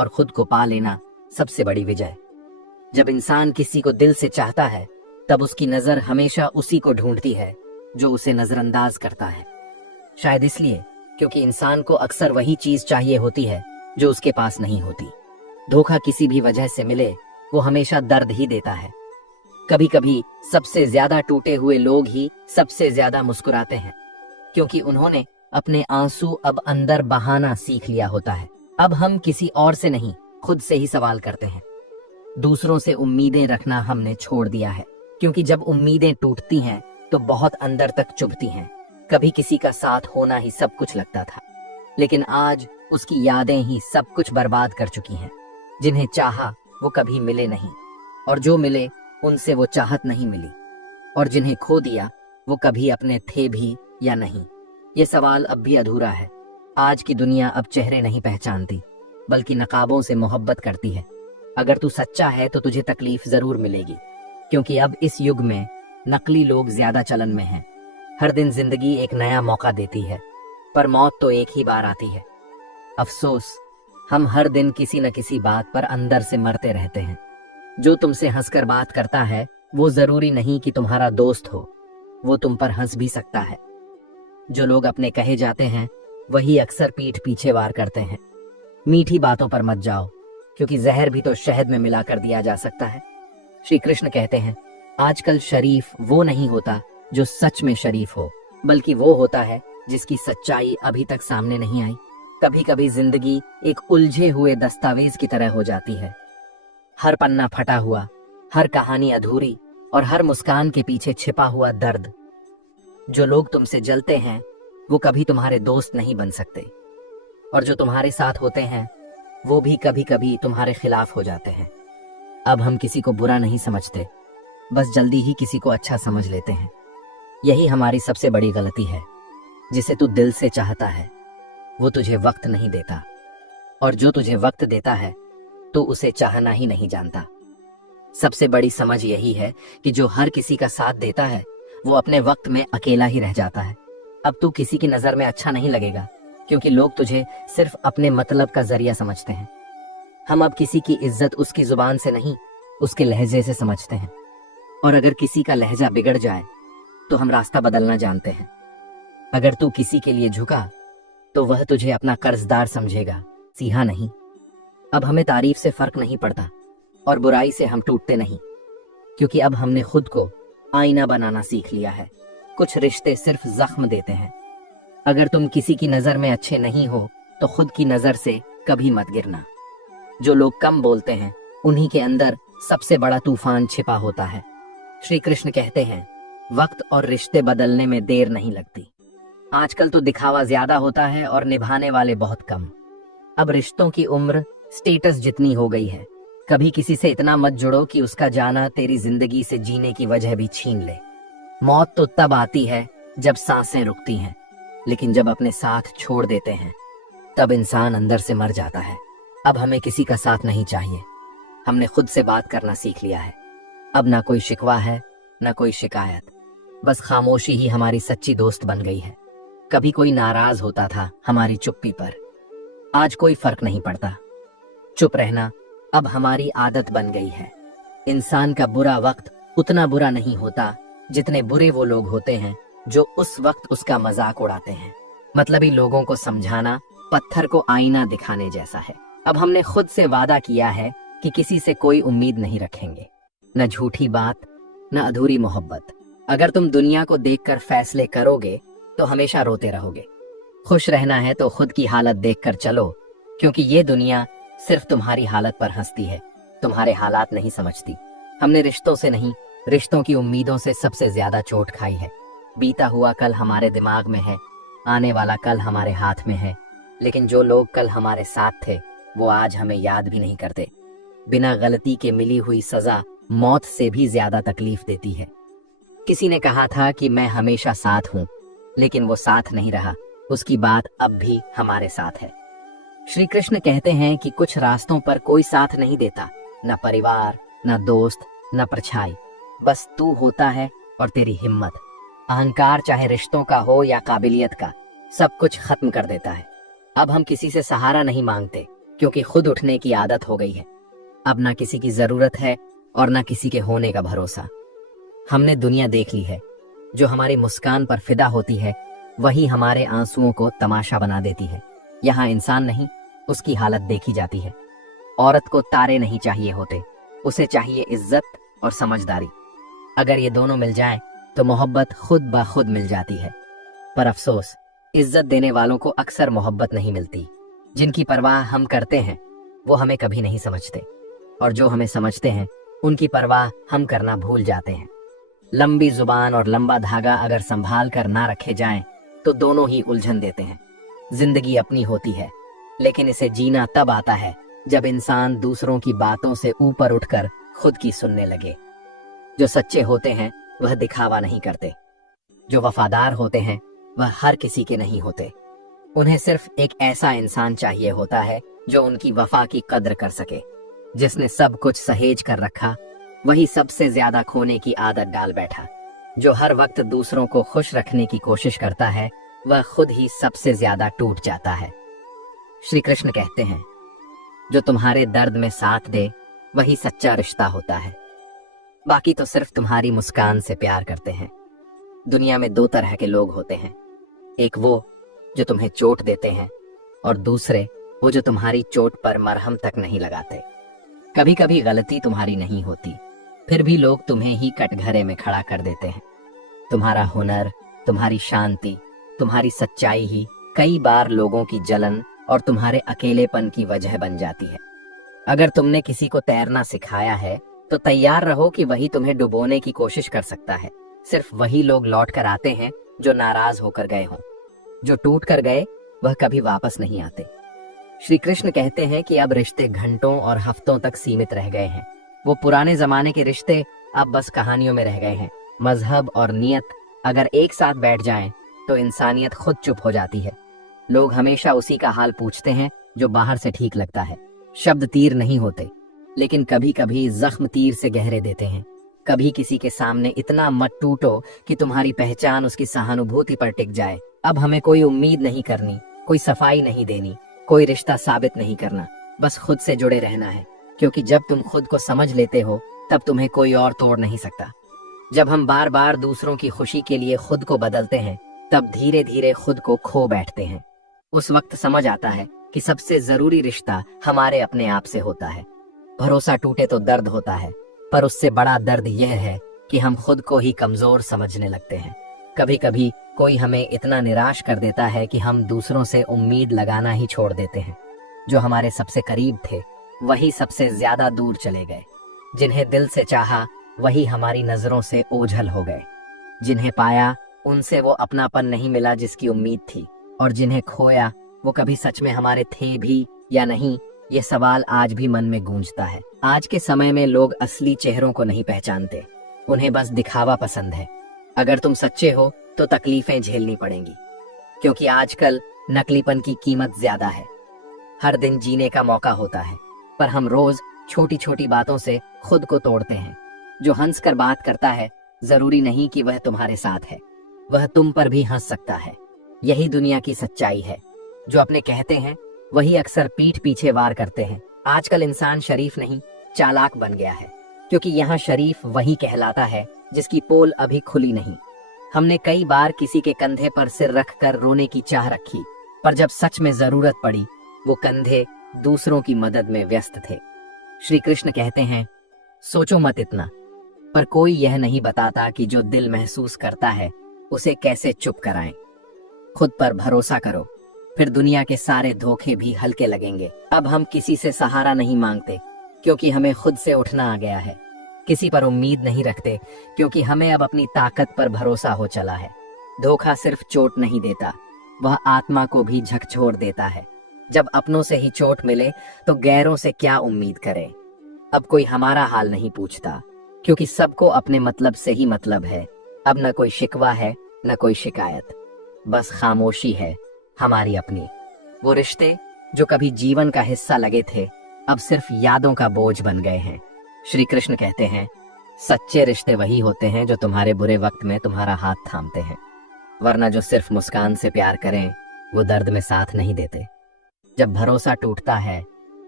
और खुद को पा लेना सबसे बड़ी विजय। जब इंसान किसी को दिल से चाहता है तब उसकी नजर हमेशा उसी को ढूंढती है जो उसे नजरअंदाज करता है। शायद इसलिए क्योंकि इंसान को अक्सर वही चीज चाहिए होती है जो उसके पास नहीं होती। धोखा किसी भी वजह से मिले वो हमेशा दर्द ही देता है। कभी कभी सबसे ज्यादा टूटे हुए लोग ही सबसे ज्यादा मुस्कुराते हैं, क्योंकि उन्होंने अपने आंसू अब अंदर बहाना सीख लिया होता है। अब हम किसी और से नहीं, खुद से ही सवाल करते हैं। दूसरों से उम्मीदें रखना हमने छोड़ दिया है, क्योंकि जब उम्मीदें टूटती हैं तो बहुत अंदर तक चुभती हैं। कभी किसी का साथ होना ही सब कुछ लगता था, लेकिन आज उसकी यादें ही सब कुछ बर्बाद कर चुकी हैं। जिन्हें चाहा वो कभी मिले नहीं, और जो मिले उनसे वो चाहत नहीं मिली, और जिन्हें खो दिया वो कभी अपने थे भी या नहीं। ये सवाल अब भी अधूरा है। आज की दुनिया अब चेहरे नहीं पहचानती, बल्कि नकाबों से मोहब्बत करती है। अगर तू सच्चा है तो तुझे तकलीफ जरूर मिलेगी, क्योंकि अब इस युग में नकली लोग ज्यादा चलन में हैं। हर दिन जिंदगी एक नया मौका देती है, पर मौत तो एक ही बार आती है। अफसोस, हम हर दिन किसी न किसी बात पर अंदर से मरते रहते हैं। जो तुमसे हंसकर बात करता है वो जरूरी नहीं कि तुम्हारा दोस्त हो, वो तुम पर हंस भी सकता है। जो लोग अपने कहे जाते हैं वही अक्सर पीठ पीछे वार करते हैं। मीठी बातों पर मत जाओ, क्योंकि जहर भी तो शहद में मिला कर दिया जा सकता है। श्री कृष्ण कहते हैं, आजकल शरीफ वो नहीं होता जो सच में शरीफ हो, बल्कि वो होता है जिसकी सच्चाई अभी तक सामने नहीं आई। कभी कभी जिंदगी एक उलझे हुए दस्तावेज की तरह हो जाती है। हर पन्ना फटा हुआ, हर कहानी अधूरी, और हर मुस्कान के पीछे छिपा हुआ दर्द। जो लोग तुमसे जलते हैं वो कभी तुम्हारे दोस्त नहीं बन सकते, और जो तुम्हारे साथ होते हैं वो भी कभी कभी तुम्हारे खिलाफ हो जाते हैं। अब हम किसी को बुरा नहीं समझते, बस जल्दी ही किसी को अच्छा समझ लेते हैं। यही हमारी सबसे बड़ी गलती है। जिसे तू दिल से चाहता है वो तुझे वक्त नहीं देता, और जो तुझे वक्त देता है तो उसे चाहना ही नहीं जानता। सबसे बड़ी समझ यही है कि जो हर किसी का साथ देता है वो अपने वक्त में अकेला ही रह जाता है। अब तू किसी की नजर में अच्छा नहीं लगेगा, क्योंकि लोग तुझे सिर्फ अपने मतलब का जरिया समझते हैं। हम अब किसी की इज्जत उसकी जुबान से नहीं, उसके लहजे से समझते हैं। और अगर किसी का लहजा बिगड़ जाए तो हम रास्ता बदलना जानते हैं। अगर तू किसी के लिए झुका तो वह तुझे अपना कर्जदार समझेगा, सीहा नहीं। अब हमें तारीफ से फर्क नहीं पड़ता, और बुराई से हम टूटते नहीं, क्योंकि अब हमने खुद को आईना बनाना सीख लिया है। कुछ रिश्ते सिर्फ जख्म देते हैं। अगर तुम किसी की नजर में अच्छे नहीं हो तो खुद की नजर से कभी मत गिरना। जो लोग कम बोलते हैं उन्हीं के अंदर सबसे बड़ा तूफान छिपा होता है। श्री कृष्ण कहते हैं, वक्त और रिश्ते बदलने में देर नहीं लगती। आजकल तो दिखावा ज्यादा होता है और निभाने वाले बहुत कम। अब रिश्तों की उम्र स्टेटस जितनी हो गई है। कभी किसी से इतना मत जुड़ो कि उसका जाना तेरी जिंदगी से जीने की वजह भी छीन ले। मौत तो तब आती है जब सांसें रुकती हैं, लेकिन जब अपने साथ छोड़ देते हैं तब इंसान अंदर से मर जाता है। अब हमें किसी का साथ नहीं चाहिए। हमने खुद से बात करना सीख लिया है। अब ना कोई शिकवा है, ना कोई शिकायत, बस खामोशी ही हमारी सच्ची दोस्त बन गई है। कभी कोई नाराज होता था हमारी चुप्पी पर, आज कोई फर्क नहीं पड़ता। चुप रहना अब हमारी आदत बन गई है। इंसान का बुरा वक्त उतना बुरा नहीं होता जितने बुरे वो लोग होते हैं जो उस वक्त उसका मजाक उड़ाते हैं। मतलबी लोगों को समझाना पत्थर को आईना दिखाने जैसा है। अब हमने खुद से वादा किया है कि किसी से कोई उम्मीद नहीं रखेंगे, न झूठी बात, न अधूरी मोहब्बत। अगर तुम दुनिया को देखकर फैसले करोगे तो हमेशा रोते रहोगे। खुश रहना है तो खुद की हालत देखकर चलो, क्योंकि ये दुनिया सिर्फ तुम्हारी हालत पर हंसती है, तुम्हारे हालात नहीं समझती। हमने रिश्तों से नहीं, रिश्तों की उम्मीदों से सबसे ज्यादा चोट खाई है। बीता हुआ कल हमारे दिमाग में है, आने वाला कल हमारे हाथ में है, लेकिन जो लोग कल हमारे साथ थे वो आज हमें याद भी नहीं करते। बिना गलती के मिली हुई सजा मौत से भी ज्यादा तकलीफ देती है। किसी ने कहा था कि मैं हमेशा साथ हूँ, लेकिन वो साथ नहीं रहा। उसकी बात अब भी हमारे साथ है। श्री कृष्ण कहते हैं कि कुछ रास्तों पर कोई साथ नहीं देता, न परिवार, न दोस्त, न परछाई, बस तू होता है और तेरी हिम्मत। अहंकार चाहे रिश्तों का हो या काबिलियत का, सब कुछ खत्म कर देता है। अब हम किसी से सहारा नहीं मांगते, क्योंकि खुद उठने की आदत हो गई है। अब ना किसी की जरूरत है और ना किसी के होने का भरोसा। हमने दुनिया देख ली है। जो हमारी मुस्कान पर फिदा होती है वही हमारे आंसुओं को तमाशा बना देती है। यहाँ इंसान नहीं, उसकी हालत देखी जाती है। औरत को तारे नहीं चाहिए होते, उसे चाहिए इज्जत और समझदारी। अगर ये दोनों मिल जाएं तो मोहब्बत खुद ब खुद मिल जाती है। पर अफसोस, इज्जत देने वालों को अक्सर मोहब्बत नहीं मिलती। जिनकी परवाह हम करते हैं वो हमें कभी नहीं समझते, और जो हमें समझते हैं उनकी परवाह हम करना भूल जाते हैं। लंबी जुबान और लंबा धागा अगर संभाल कर ना रखे जाएं तो दोनों ही उलझन देते हैं। जिंदगी अपनी होती है, लेकिन इसे जीना तब आता है जब इंसान दूसरों की बातों से ऊपर उठकर खुद की सुनने लगे। जो सच्चे होते हैं वह दिखावा नहीं करते। जो वफादार होते हैं वह हर किसी के नहीं होते। उन्हें सिर्फ एक ऐसा इंसान चाहिए होता है जो उनकी वफा की कद्र कर सके। जिसने सब कुछ सहेज कर रखा वही सबसे ज्यादा खोने की आदत डाल बैठा। जो हर वक्त दूसरों को खुश रखने की कोशिश करता है वह खुद ही सबसे ज्यादा टूट जाता है। श्री कृष्ण कहते हैं, जो तुम्हारे दर्द में साथ दे वही सच्चा रिश्ता होता है। बाकी तो सिर्फ तुम्हारी मुस्कान से प्यार करते हैं। दुनिया में दो तरह के लोग होते हैं, एक वो जो तुम्हें चोट देते हैं और दूसरे वो जो तुम्हारी चोट पर मरहम तक नहीं लगाते। कभी कभी गलती तुम्हारी नहीं होती, फिर भी लोग तुम्हें ही कटघरे में खड़ा कर देते हैं। तुम्हारा हुनर, तुम्हारी शांति, तुम्हारी सच्चाई ही कई बार लोगों की जलन और तुम्हारे अकेलेपन की वजह बन जाती है। अगर तुमने किसी को तैरना सिखाया है तो तैयार रहो कि वही तुम्हें डुबोने की कोशिश कर सकता है। सिर्फ वही लोग लौट कर आते हैं जो नाराज होकर गए हों। जो टूट कर गए वह कभी वापस नहीं आते। श्री कृष्ण कहते हैं कि अब रिश्ते घंटों और हफ्तों तक सीमित रह गए हैं। वो पुराने जमाने के रिश्ते अब बस कहानियों में रह गए हैं। मजहब और नियत अगर एक साथ बैठ जाएं तो इंसानियत खुद चुप हो जाती है। लोग हमेशा उसी का हाल पूछते हैं जो बाहर से ठीक लगता है। शब्द तीर नहीं होते, लेकिन कभी कभी जख्म तीर से गहरे देते हैं। कभी किसी के सामने इतना मत टूटो कि तुम्हारी पहचान उसकी सहानुभूति पर टिक जाए। अब हमें कोई उम्मीद नहीं करनी, कोई सफाई नहीं देनी, कोई रिश्ता साबित नहीं करना, बस खुद से जुड़े रहना है। क्योंकि जब तुम खुद को समझ लेते हो तब तुम्हें कोई और तोड़ नहीं सकता। जब हम बार बार दूसरों की खुशी के लिए खुद को बदलते हैं तब धीरे धीरे खुद को खो बैठते हैं। उस वक्त समझ आता है कि सबसे जरूरी रिश्ता हमारे अपने आप से होता है। भरोसा टूटे तो दर्द होता है, पर उससे बड़ा दर्द यह है कि हम खुद को ही कमजोर समझने लगते हैं। कभी कभी कोई हमें इतना निराश कर देता है कि हम दूसरों से उम्मीद लगाना ही छोड़ देते हैं। जो हमारे सबसे करीब थे वही सबसे ज्यादा दूर चले गए। जिन्हें दिल से चाहा वही हमारी नजरों से ओझल हो गए। जिन्हें पाया उनसे वो अपनापन नहीं मिला जिसकी उम्मीद थी, और जिन्हें खोया वो कभी सच में हमारे थे भी या नहीं, ये सवाल आज भी मन में गूंजता है। आज के समय में लोग असली चेहरों को नहीं पहचानते, उन्हें बस दिखावा पसंद है। अगर तुम सच्चे हो तो तकलीफें झेलनी पड़ेंगी, क्योंकि आजकल नकलीपन की कीमत ज्यादा है। हर दिन जीने का मौका होता है, पर हम रोज छोटी छोटी बातों से खुद को तोड़ते हैं। जो हंस कर बात करता है जरूरी नहीं कि वह तुम्हारे साथ है, वह तुम पर भी हंस सकता है। यही दुनिया की सच्चाई है। जो अपने कहते हैं वही अक्सर पीठ पीछे वार करते हैं। आजकल इंसान शरीफ नहीं चालाक बन गया है, क्योंकि यहाँ शरीफ वही कहलाता है जिसकी पोल अभी खुली नहीं। हमने कई बार किसी के कंधे पर सिर रख कर रोने की चाह रखी, पर जब सच में जरूरत पड़ी वो कंधे दूसरों की मदद में व्यस्त थे। श्री कृष्ण कहते हैं, सोचो मत इतना, पर कोई यह नहीं बताता कि जो दिल महसूस करता है उसे कैसे चुप कराएं। खुद पर भरोसा करो, फिर दुनिया के सारे धोखे भी हल्के लगेंगे। अब हम किसी से सहारा नहीं मांगते, क्योंकि हमें खुद से उठना आ गया है। किसी पर उम्मीद नहीं रखते, क्योंकि हमें अब अपनी ताकत पर भरोसा हो चला है। धोखा सिर्फ चोट नहीं देता, वह आत्मा को भी झकझोर देता है। जब अपनों से ही चोट मिले तो गैरों से क्या उम्मीद करें। अब कोई हमारा हाल नहीं पूछता, क्योंकि सबको अपने मतलब से ही मतलब है। अब न कोई शिकवा है न कोई शिकायत, बस खामोशी है हमारी अपनी। वो रिश्ते जो कभी जीवन का हिस्सा लगे थे अब सिर्फ यादों का बोझ बन गए हैं। श्री कृष्ण कहते हैं, सच्चे रिश्ते वही होते हैं जो तुम्हारे बुरे वक्त में तुम्हारा हाथ थामते हैं, वरना जो सिर्फ मुस्कान से प्यार करें वो दर्द में साथ नहीं देते। जब भरोसा टूटता है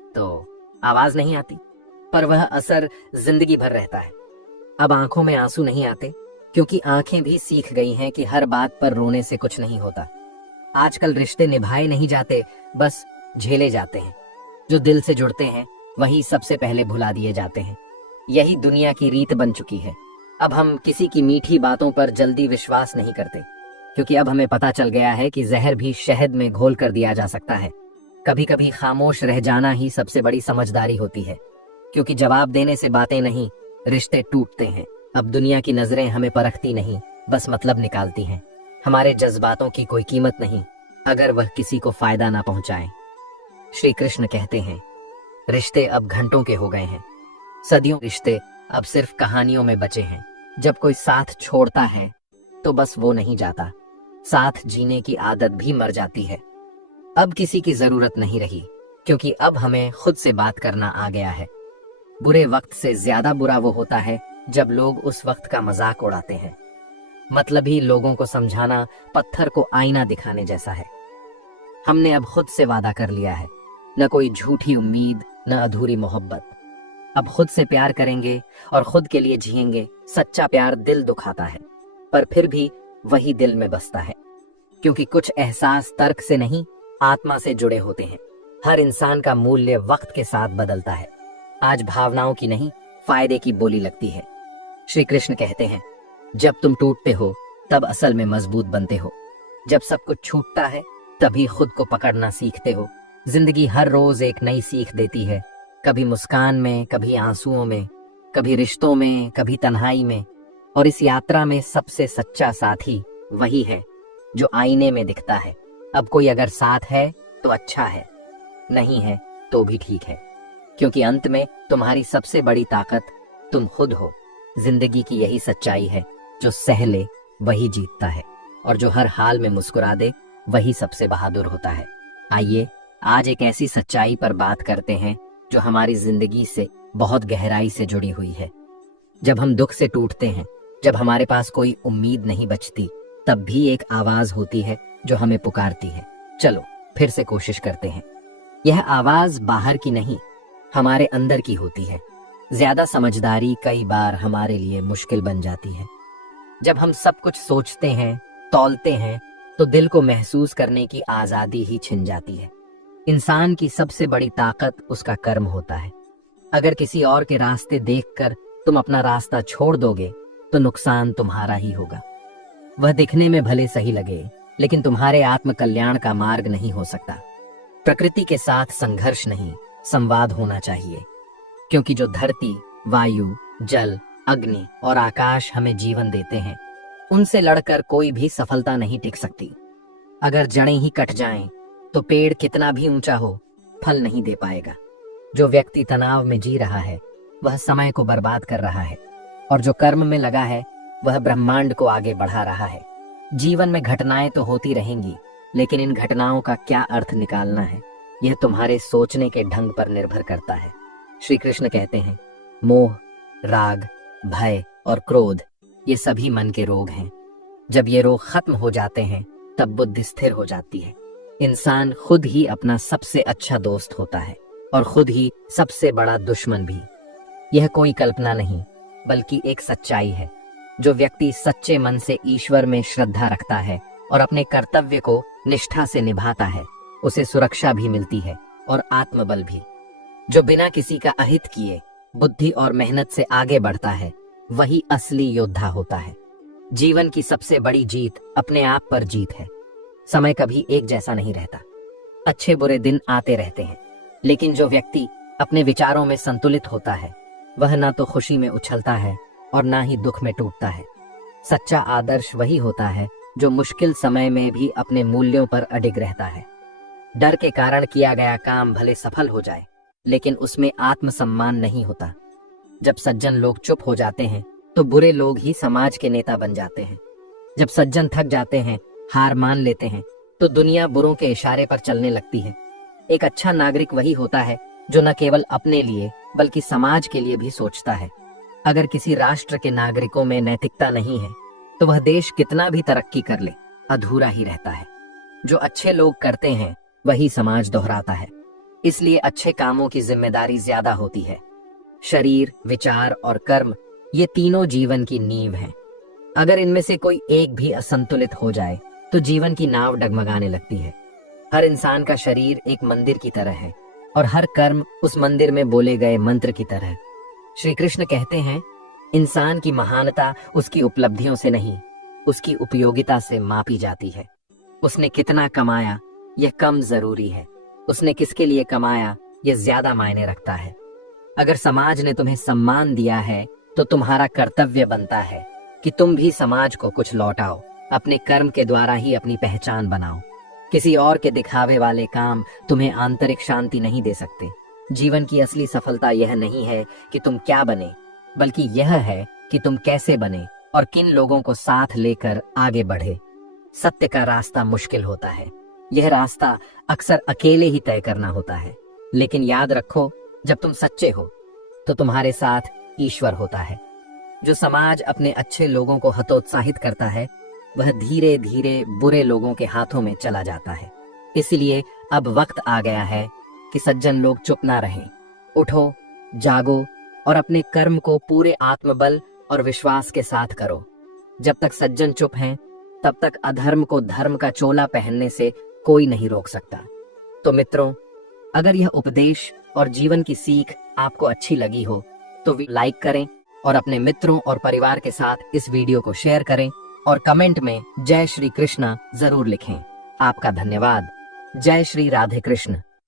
तो आवाज नहीं आती, पर वह असर जिंदगी भर रहता है। अब आंखों में आंसू नहीं आते, क्योंकि आंखें भी सीख गई हैं कि हर बात पर रोने से कुछ नहीं होता। आजकल रिश्ते निभाए नहीं जाते, बस झेले जाते हैं। जो दिल से जुड़ते हैं वही सबसे पहले भुला दिए जाते हैं। यही दुनिया की रीत बन चुकी है। अब हम किसी की मीठी बातों पर जल्दी विश्वास नहीं करते, क्योंकि अब हमें पता चल गया है कि जहर भी शहद में घोल कर दिया जा सकता है। कभी कभी खामोश रह जाना ही सबसे बड़ी समझदारी होती है, क्योंकि जवाब देने से बातें नहीं, रिश्ते टूटते हैं। अब दुनिया की नजरें हमें परखती नहीं, बस मतलब निकालती हैं। हमारे जज्बातों की कोई कीमत नहीं, अगर वह किसी को फायदा ना पहुंचाए। श्री कृष्ण कहते हैं, रिश्ते अब घंटों के हो गए हैं, सदियों रिश्ते अब सिर्फ कहानियों में बचे हैं। जब कोई साथ छोड़ता है तो बस वो नहीं जाता, साथ जीने की आदत भी मर जाती है। अब किसी की जरूरत नहीं रही, क्योंकि अब हमें खुद से बात करना आ गया है। बुरे वक्त से ज्यादा बुरा वो होता है जब लोग उस वक्त का मजाक उड़ाते हैं। मतलबी लोगों को समझाना पत्थर को आईना दिखाने जैसा है। हमने अब खुद से वादा कर लिया है, न कोई झूठी उम्मीद, न अधूरी मोहब्बत। अब खुद से प्यार करेंगे और खुद के लिए जिएंगे। सच्चा प्यार दिल दुखाता है, पर फिर भी वही दिल में बसता है, क्योंकि कुछ एहसास तर्क से नहीं, आत्मा से जुड़े होते हैं। हर इंसान का मूल्य वक्त के साथ बदलता है। आज भावनाओं की नहीं, फायदे की बोली लगती है। श्री कृष्ण कहते हैं, जब तुम टूटते हो तब असल में मजबूत बनते हो। जब सब कुछ छूटता है तभी खुद को पकड़ना सीखते हो। जिंदगी हर रोज एक नई सीख देती है, कभी मुस्कान में, कभी आंसुओं में, कभी रिश्तों में, कभी तन्हाई में। और इस यात्रा में सबसे सच्चा साथी वही है जो आईने में दिखता है। अब कोई अगर साथ है तो अच्छा है, नहीं है तो भी ठीक है, क्योंकि अंत में तुम्हारी सबसे बड़ी ताकत तुम खुद हो। जिंदगी की यही सच्चाई है, जो सह ले वही जीतता है, और जो हर हाल में मुस्कुरा दे वही सबसे बहादुर होता है। आइए आज एक ऐसी सच्चाई पर बात करते हैं जो हमारी जिंदगी से बहुत गहराई से जुड़ी हुई है। जब हम दुख से टूटते हैं, जब हमारे पास कोई उम्मीद नहीं बचती, तब भी एक आवाज होती है जो हमें पुकारती है। चलो फिर से कोशिश करते हैं। यह आवाज बाहर की नहीं, हमारे अंदर की होती है। ज्यादा समझदारी कई बार हमारे लिए मुश्किल बन जाती है। जब हम सब कुछ सोचते हैं, तौलते हैं, तो दिल को महसूस करने की आजादी ही छिन जाती है। इंसान की सबसे बड़ी ताकत उसका कर्म होता है। अगर किसी और के रास्ते देखकर तुम अपना रास्ता छोड़ दोगे तो नुकसान तुम्हारा ही होगा। वह दिखने में भले सही लगे, लेकिन तुम्हारे आत्म कल्याण का मार्ग नहीं हो सकता। प्रकृति के साथ संघर्ष नहीं, संवाद होना चाहिए, क्योंकि जो धरती, वायु, जल, अग्नि और आकाश हमें जीवन देते हैं, उनसे लड़कर कोई भी सफलता नहीं टिक सकती। अगर जड़ें ही कट जाएं, तो पेड़ कितना भी ऊंचा हो, फल नहीं दे पाएगा। जो व्यक्ति तनाव में जी रहा है, वह समय को बर्बाद कर रहा है, और जो कर्म में लगा है, वह ब्रह्मांड को आगे बढ़ा रहा है। जीवन में घटनाएं तो होती रहेंगी, लेकिन इन घटनाओं का क्या अर्थ निकालना है, यह तुम्हारे सोचने के ढंग पर निर्भर करता है। श्री कृष्ण कहते हैं, मोह, राग, भय और क्रोध ये सभी मन के रोग हैं। जब ये रोग खत्म हो जाते हैं, तब बुद्धि स्थिर हो जाती है। इंसान खुद ही अपना सबसे अच्छा दोस्त होता है, और खुद ही सबसे बड़ा दुश्मन भी। यह कोई कल्पना नहीं, बल्कि एक सच्चाई है। जो व्यक्ति सच्चे मन से ईश्वर में श्रद्धा रखता है और अपने कर्तव्य को निष्ठा से निभाता है, उसे सुरक्षा भी मिलती है और आत्मबल भी। जो बिना किसी का अहित किए बुद्धि और मेहनत से आगे बढ़ता है, वही असली योद्धा होता है। जीवन की सबसे बड़ी जीत अपने आप पर जीत है। समय कभी एक जैसा नहीं रहता, अच्छे बुरे दिन आते रहते हैं, लेकिन जो व्यक्ति अपने विचारों में संतुलित होता है, वह ना तो खुशी में उछलता है और ना ही दुख में टूटता है। सच्चा आदर्श वही होता है जो मुश्किल समय में भी अपने मूल्यों पर अडिग रहता है। डर के कारण किया गया काम भले सफल हो जाए, लेकिन उसमें आत्मसम्मान नहीं होता। जब सज्जन लोग चुप हो जाते हैं, तो बुरे लोग ही समाज के नेता बन जाते हैं। जब सज्जन थक जाते हैं, हार मान लेते हैं, तो दुनिया बुरों के इशारे पर चलने लगती है। एक अच्छा नागरिक वही होता है जो न केवल अपने लिए बल्कि समाज के लिए भी सोचता है। अगर किसी राष्ट्र के नागरिकों में नैतिकता नहीं है, तो वह देश कितना भी तरक्की कर ले, अधूरा ही रहता है। जो अच्छे लोग करते हैं, वही समाज दोहराता है। इसलिए अच्छे कामों की जिम्मेदारी ज्यादा होती है। शरीर, विचार और कर्म, ये तीनों जीवन की नींव हैं। अगर इनमें से कोई एक भी असंतुलित हो जाए तो जीवन की नाव डगमगाने लगती है। हर इंसान का शरीर एक मंदिर की तरह है और हर कर्म उस मंदिर में बोले गए मंत्र की तरह। श्री कृष्ण कहते हैं, इंसान की महानता उसकी उपलब्धियों से नहीं, उसकी उपयोगिता से मापी जाती है। उसने कितना कमाया यह कम जरूरी है, उसने किसके लिए कमाया यह ज्यादा मायने रखता है। अगर समाज ने तुम्हें सम्मान दिया है तो तुम्हारा कर्तव्य बनता है कि तुम भी समाज को कुछ लौटाओ। अपने कर्म के द्वारा ही अपनी पहचान बनाओ। किसी और के दिखावे वाले काम तुम्हें आंतरिक शांति नहीं दे सकते। जीवन की असली सफलता यह नहीं है कि तुम क्या बने, बल्कि यह है कि तुम कैसे बने और किन लोगों को साथ लेकर आगे बढ़े। सत्य का रास्ता मुश्किल होता है, यह रास्ता अक्सर अकेले ही तय करना होता है। लेकिन याद रखो, जब तुम सच्चे हो तो तुम्हारे साथ ईश्वर होता है। जो समाज अपने अच्छे लोगों को हतोत्साहित करता है वह धीरे धीरे बुरे लोगों के हाथों में चला जाता है। इसलिए अब वक्त आ गया है कि सज्जन लोग चुप ना रहें। उठो, जागो और अपने कर्म को पूरे आत्मबल और विश्वास के साथ करो। जब तक सज्जन चुप हैं, तब तक अधर्म को धर्म का चोला पहनने से कोई नहीं रोक सकता। तो मित्रों, अगर यह उपदेश और जीवन की सीख आपको अच्छी लगी हो तो लाइक करें और अपने मित्रों और परिवार के साथ इस वीडियो को शेयर करें और कमेंट में जय श्री कृष्ण जरूर लिखें। आपका धन्यवाद। जय श्री राधे कृष्ण।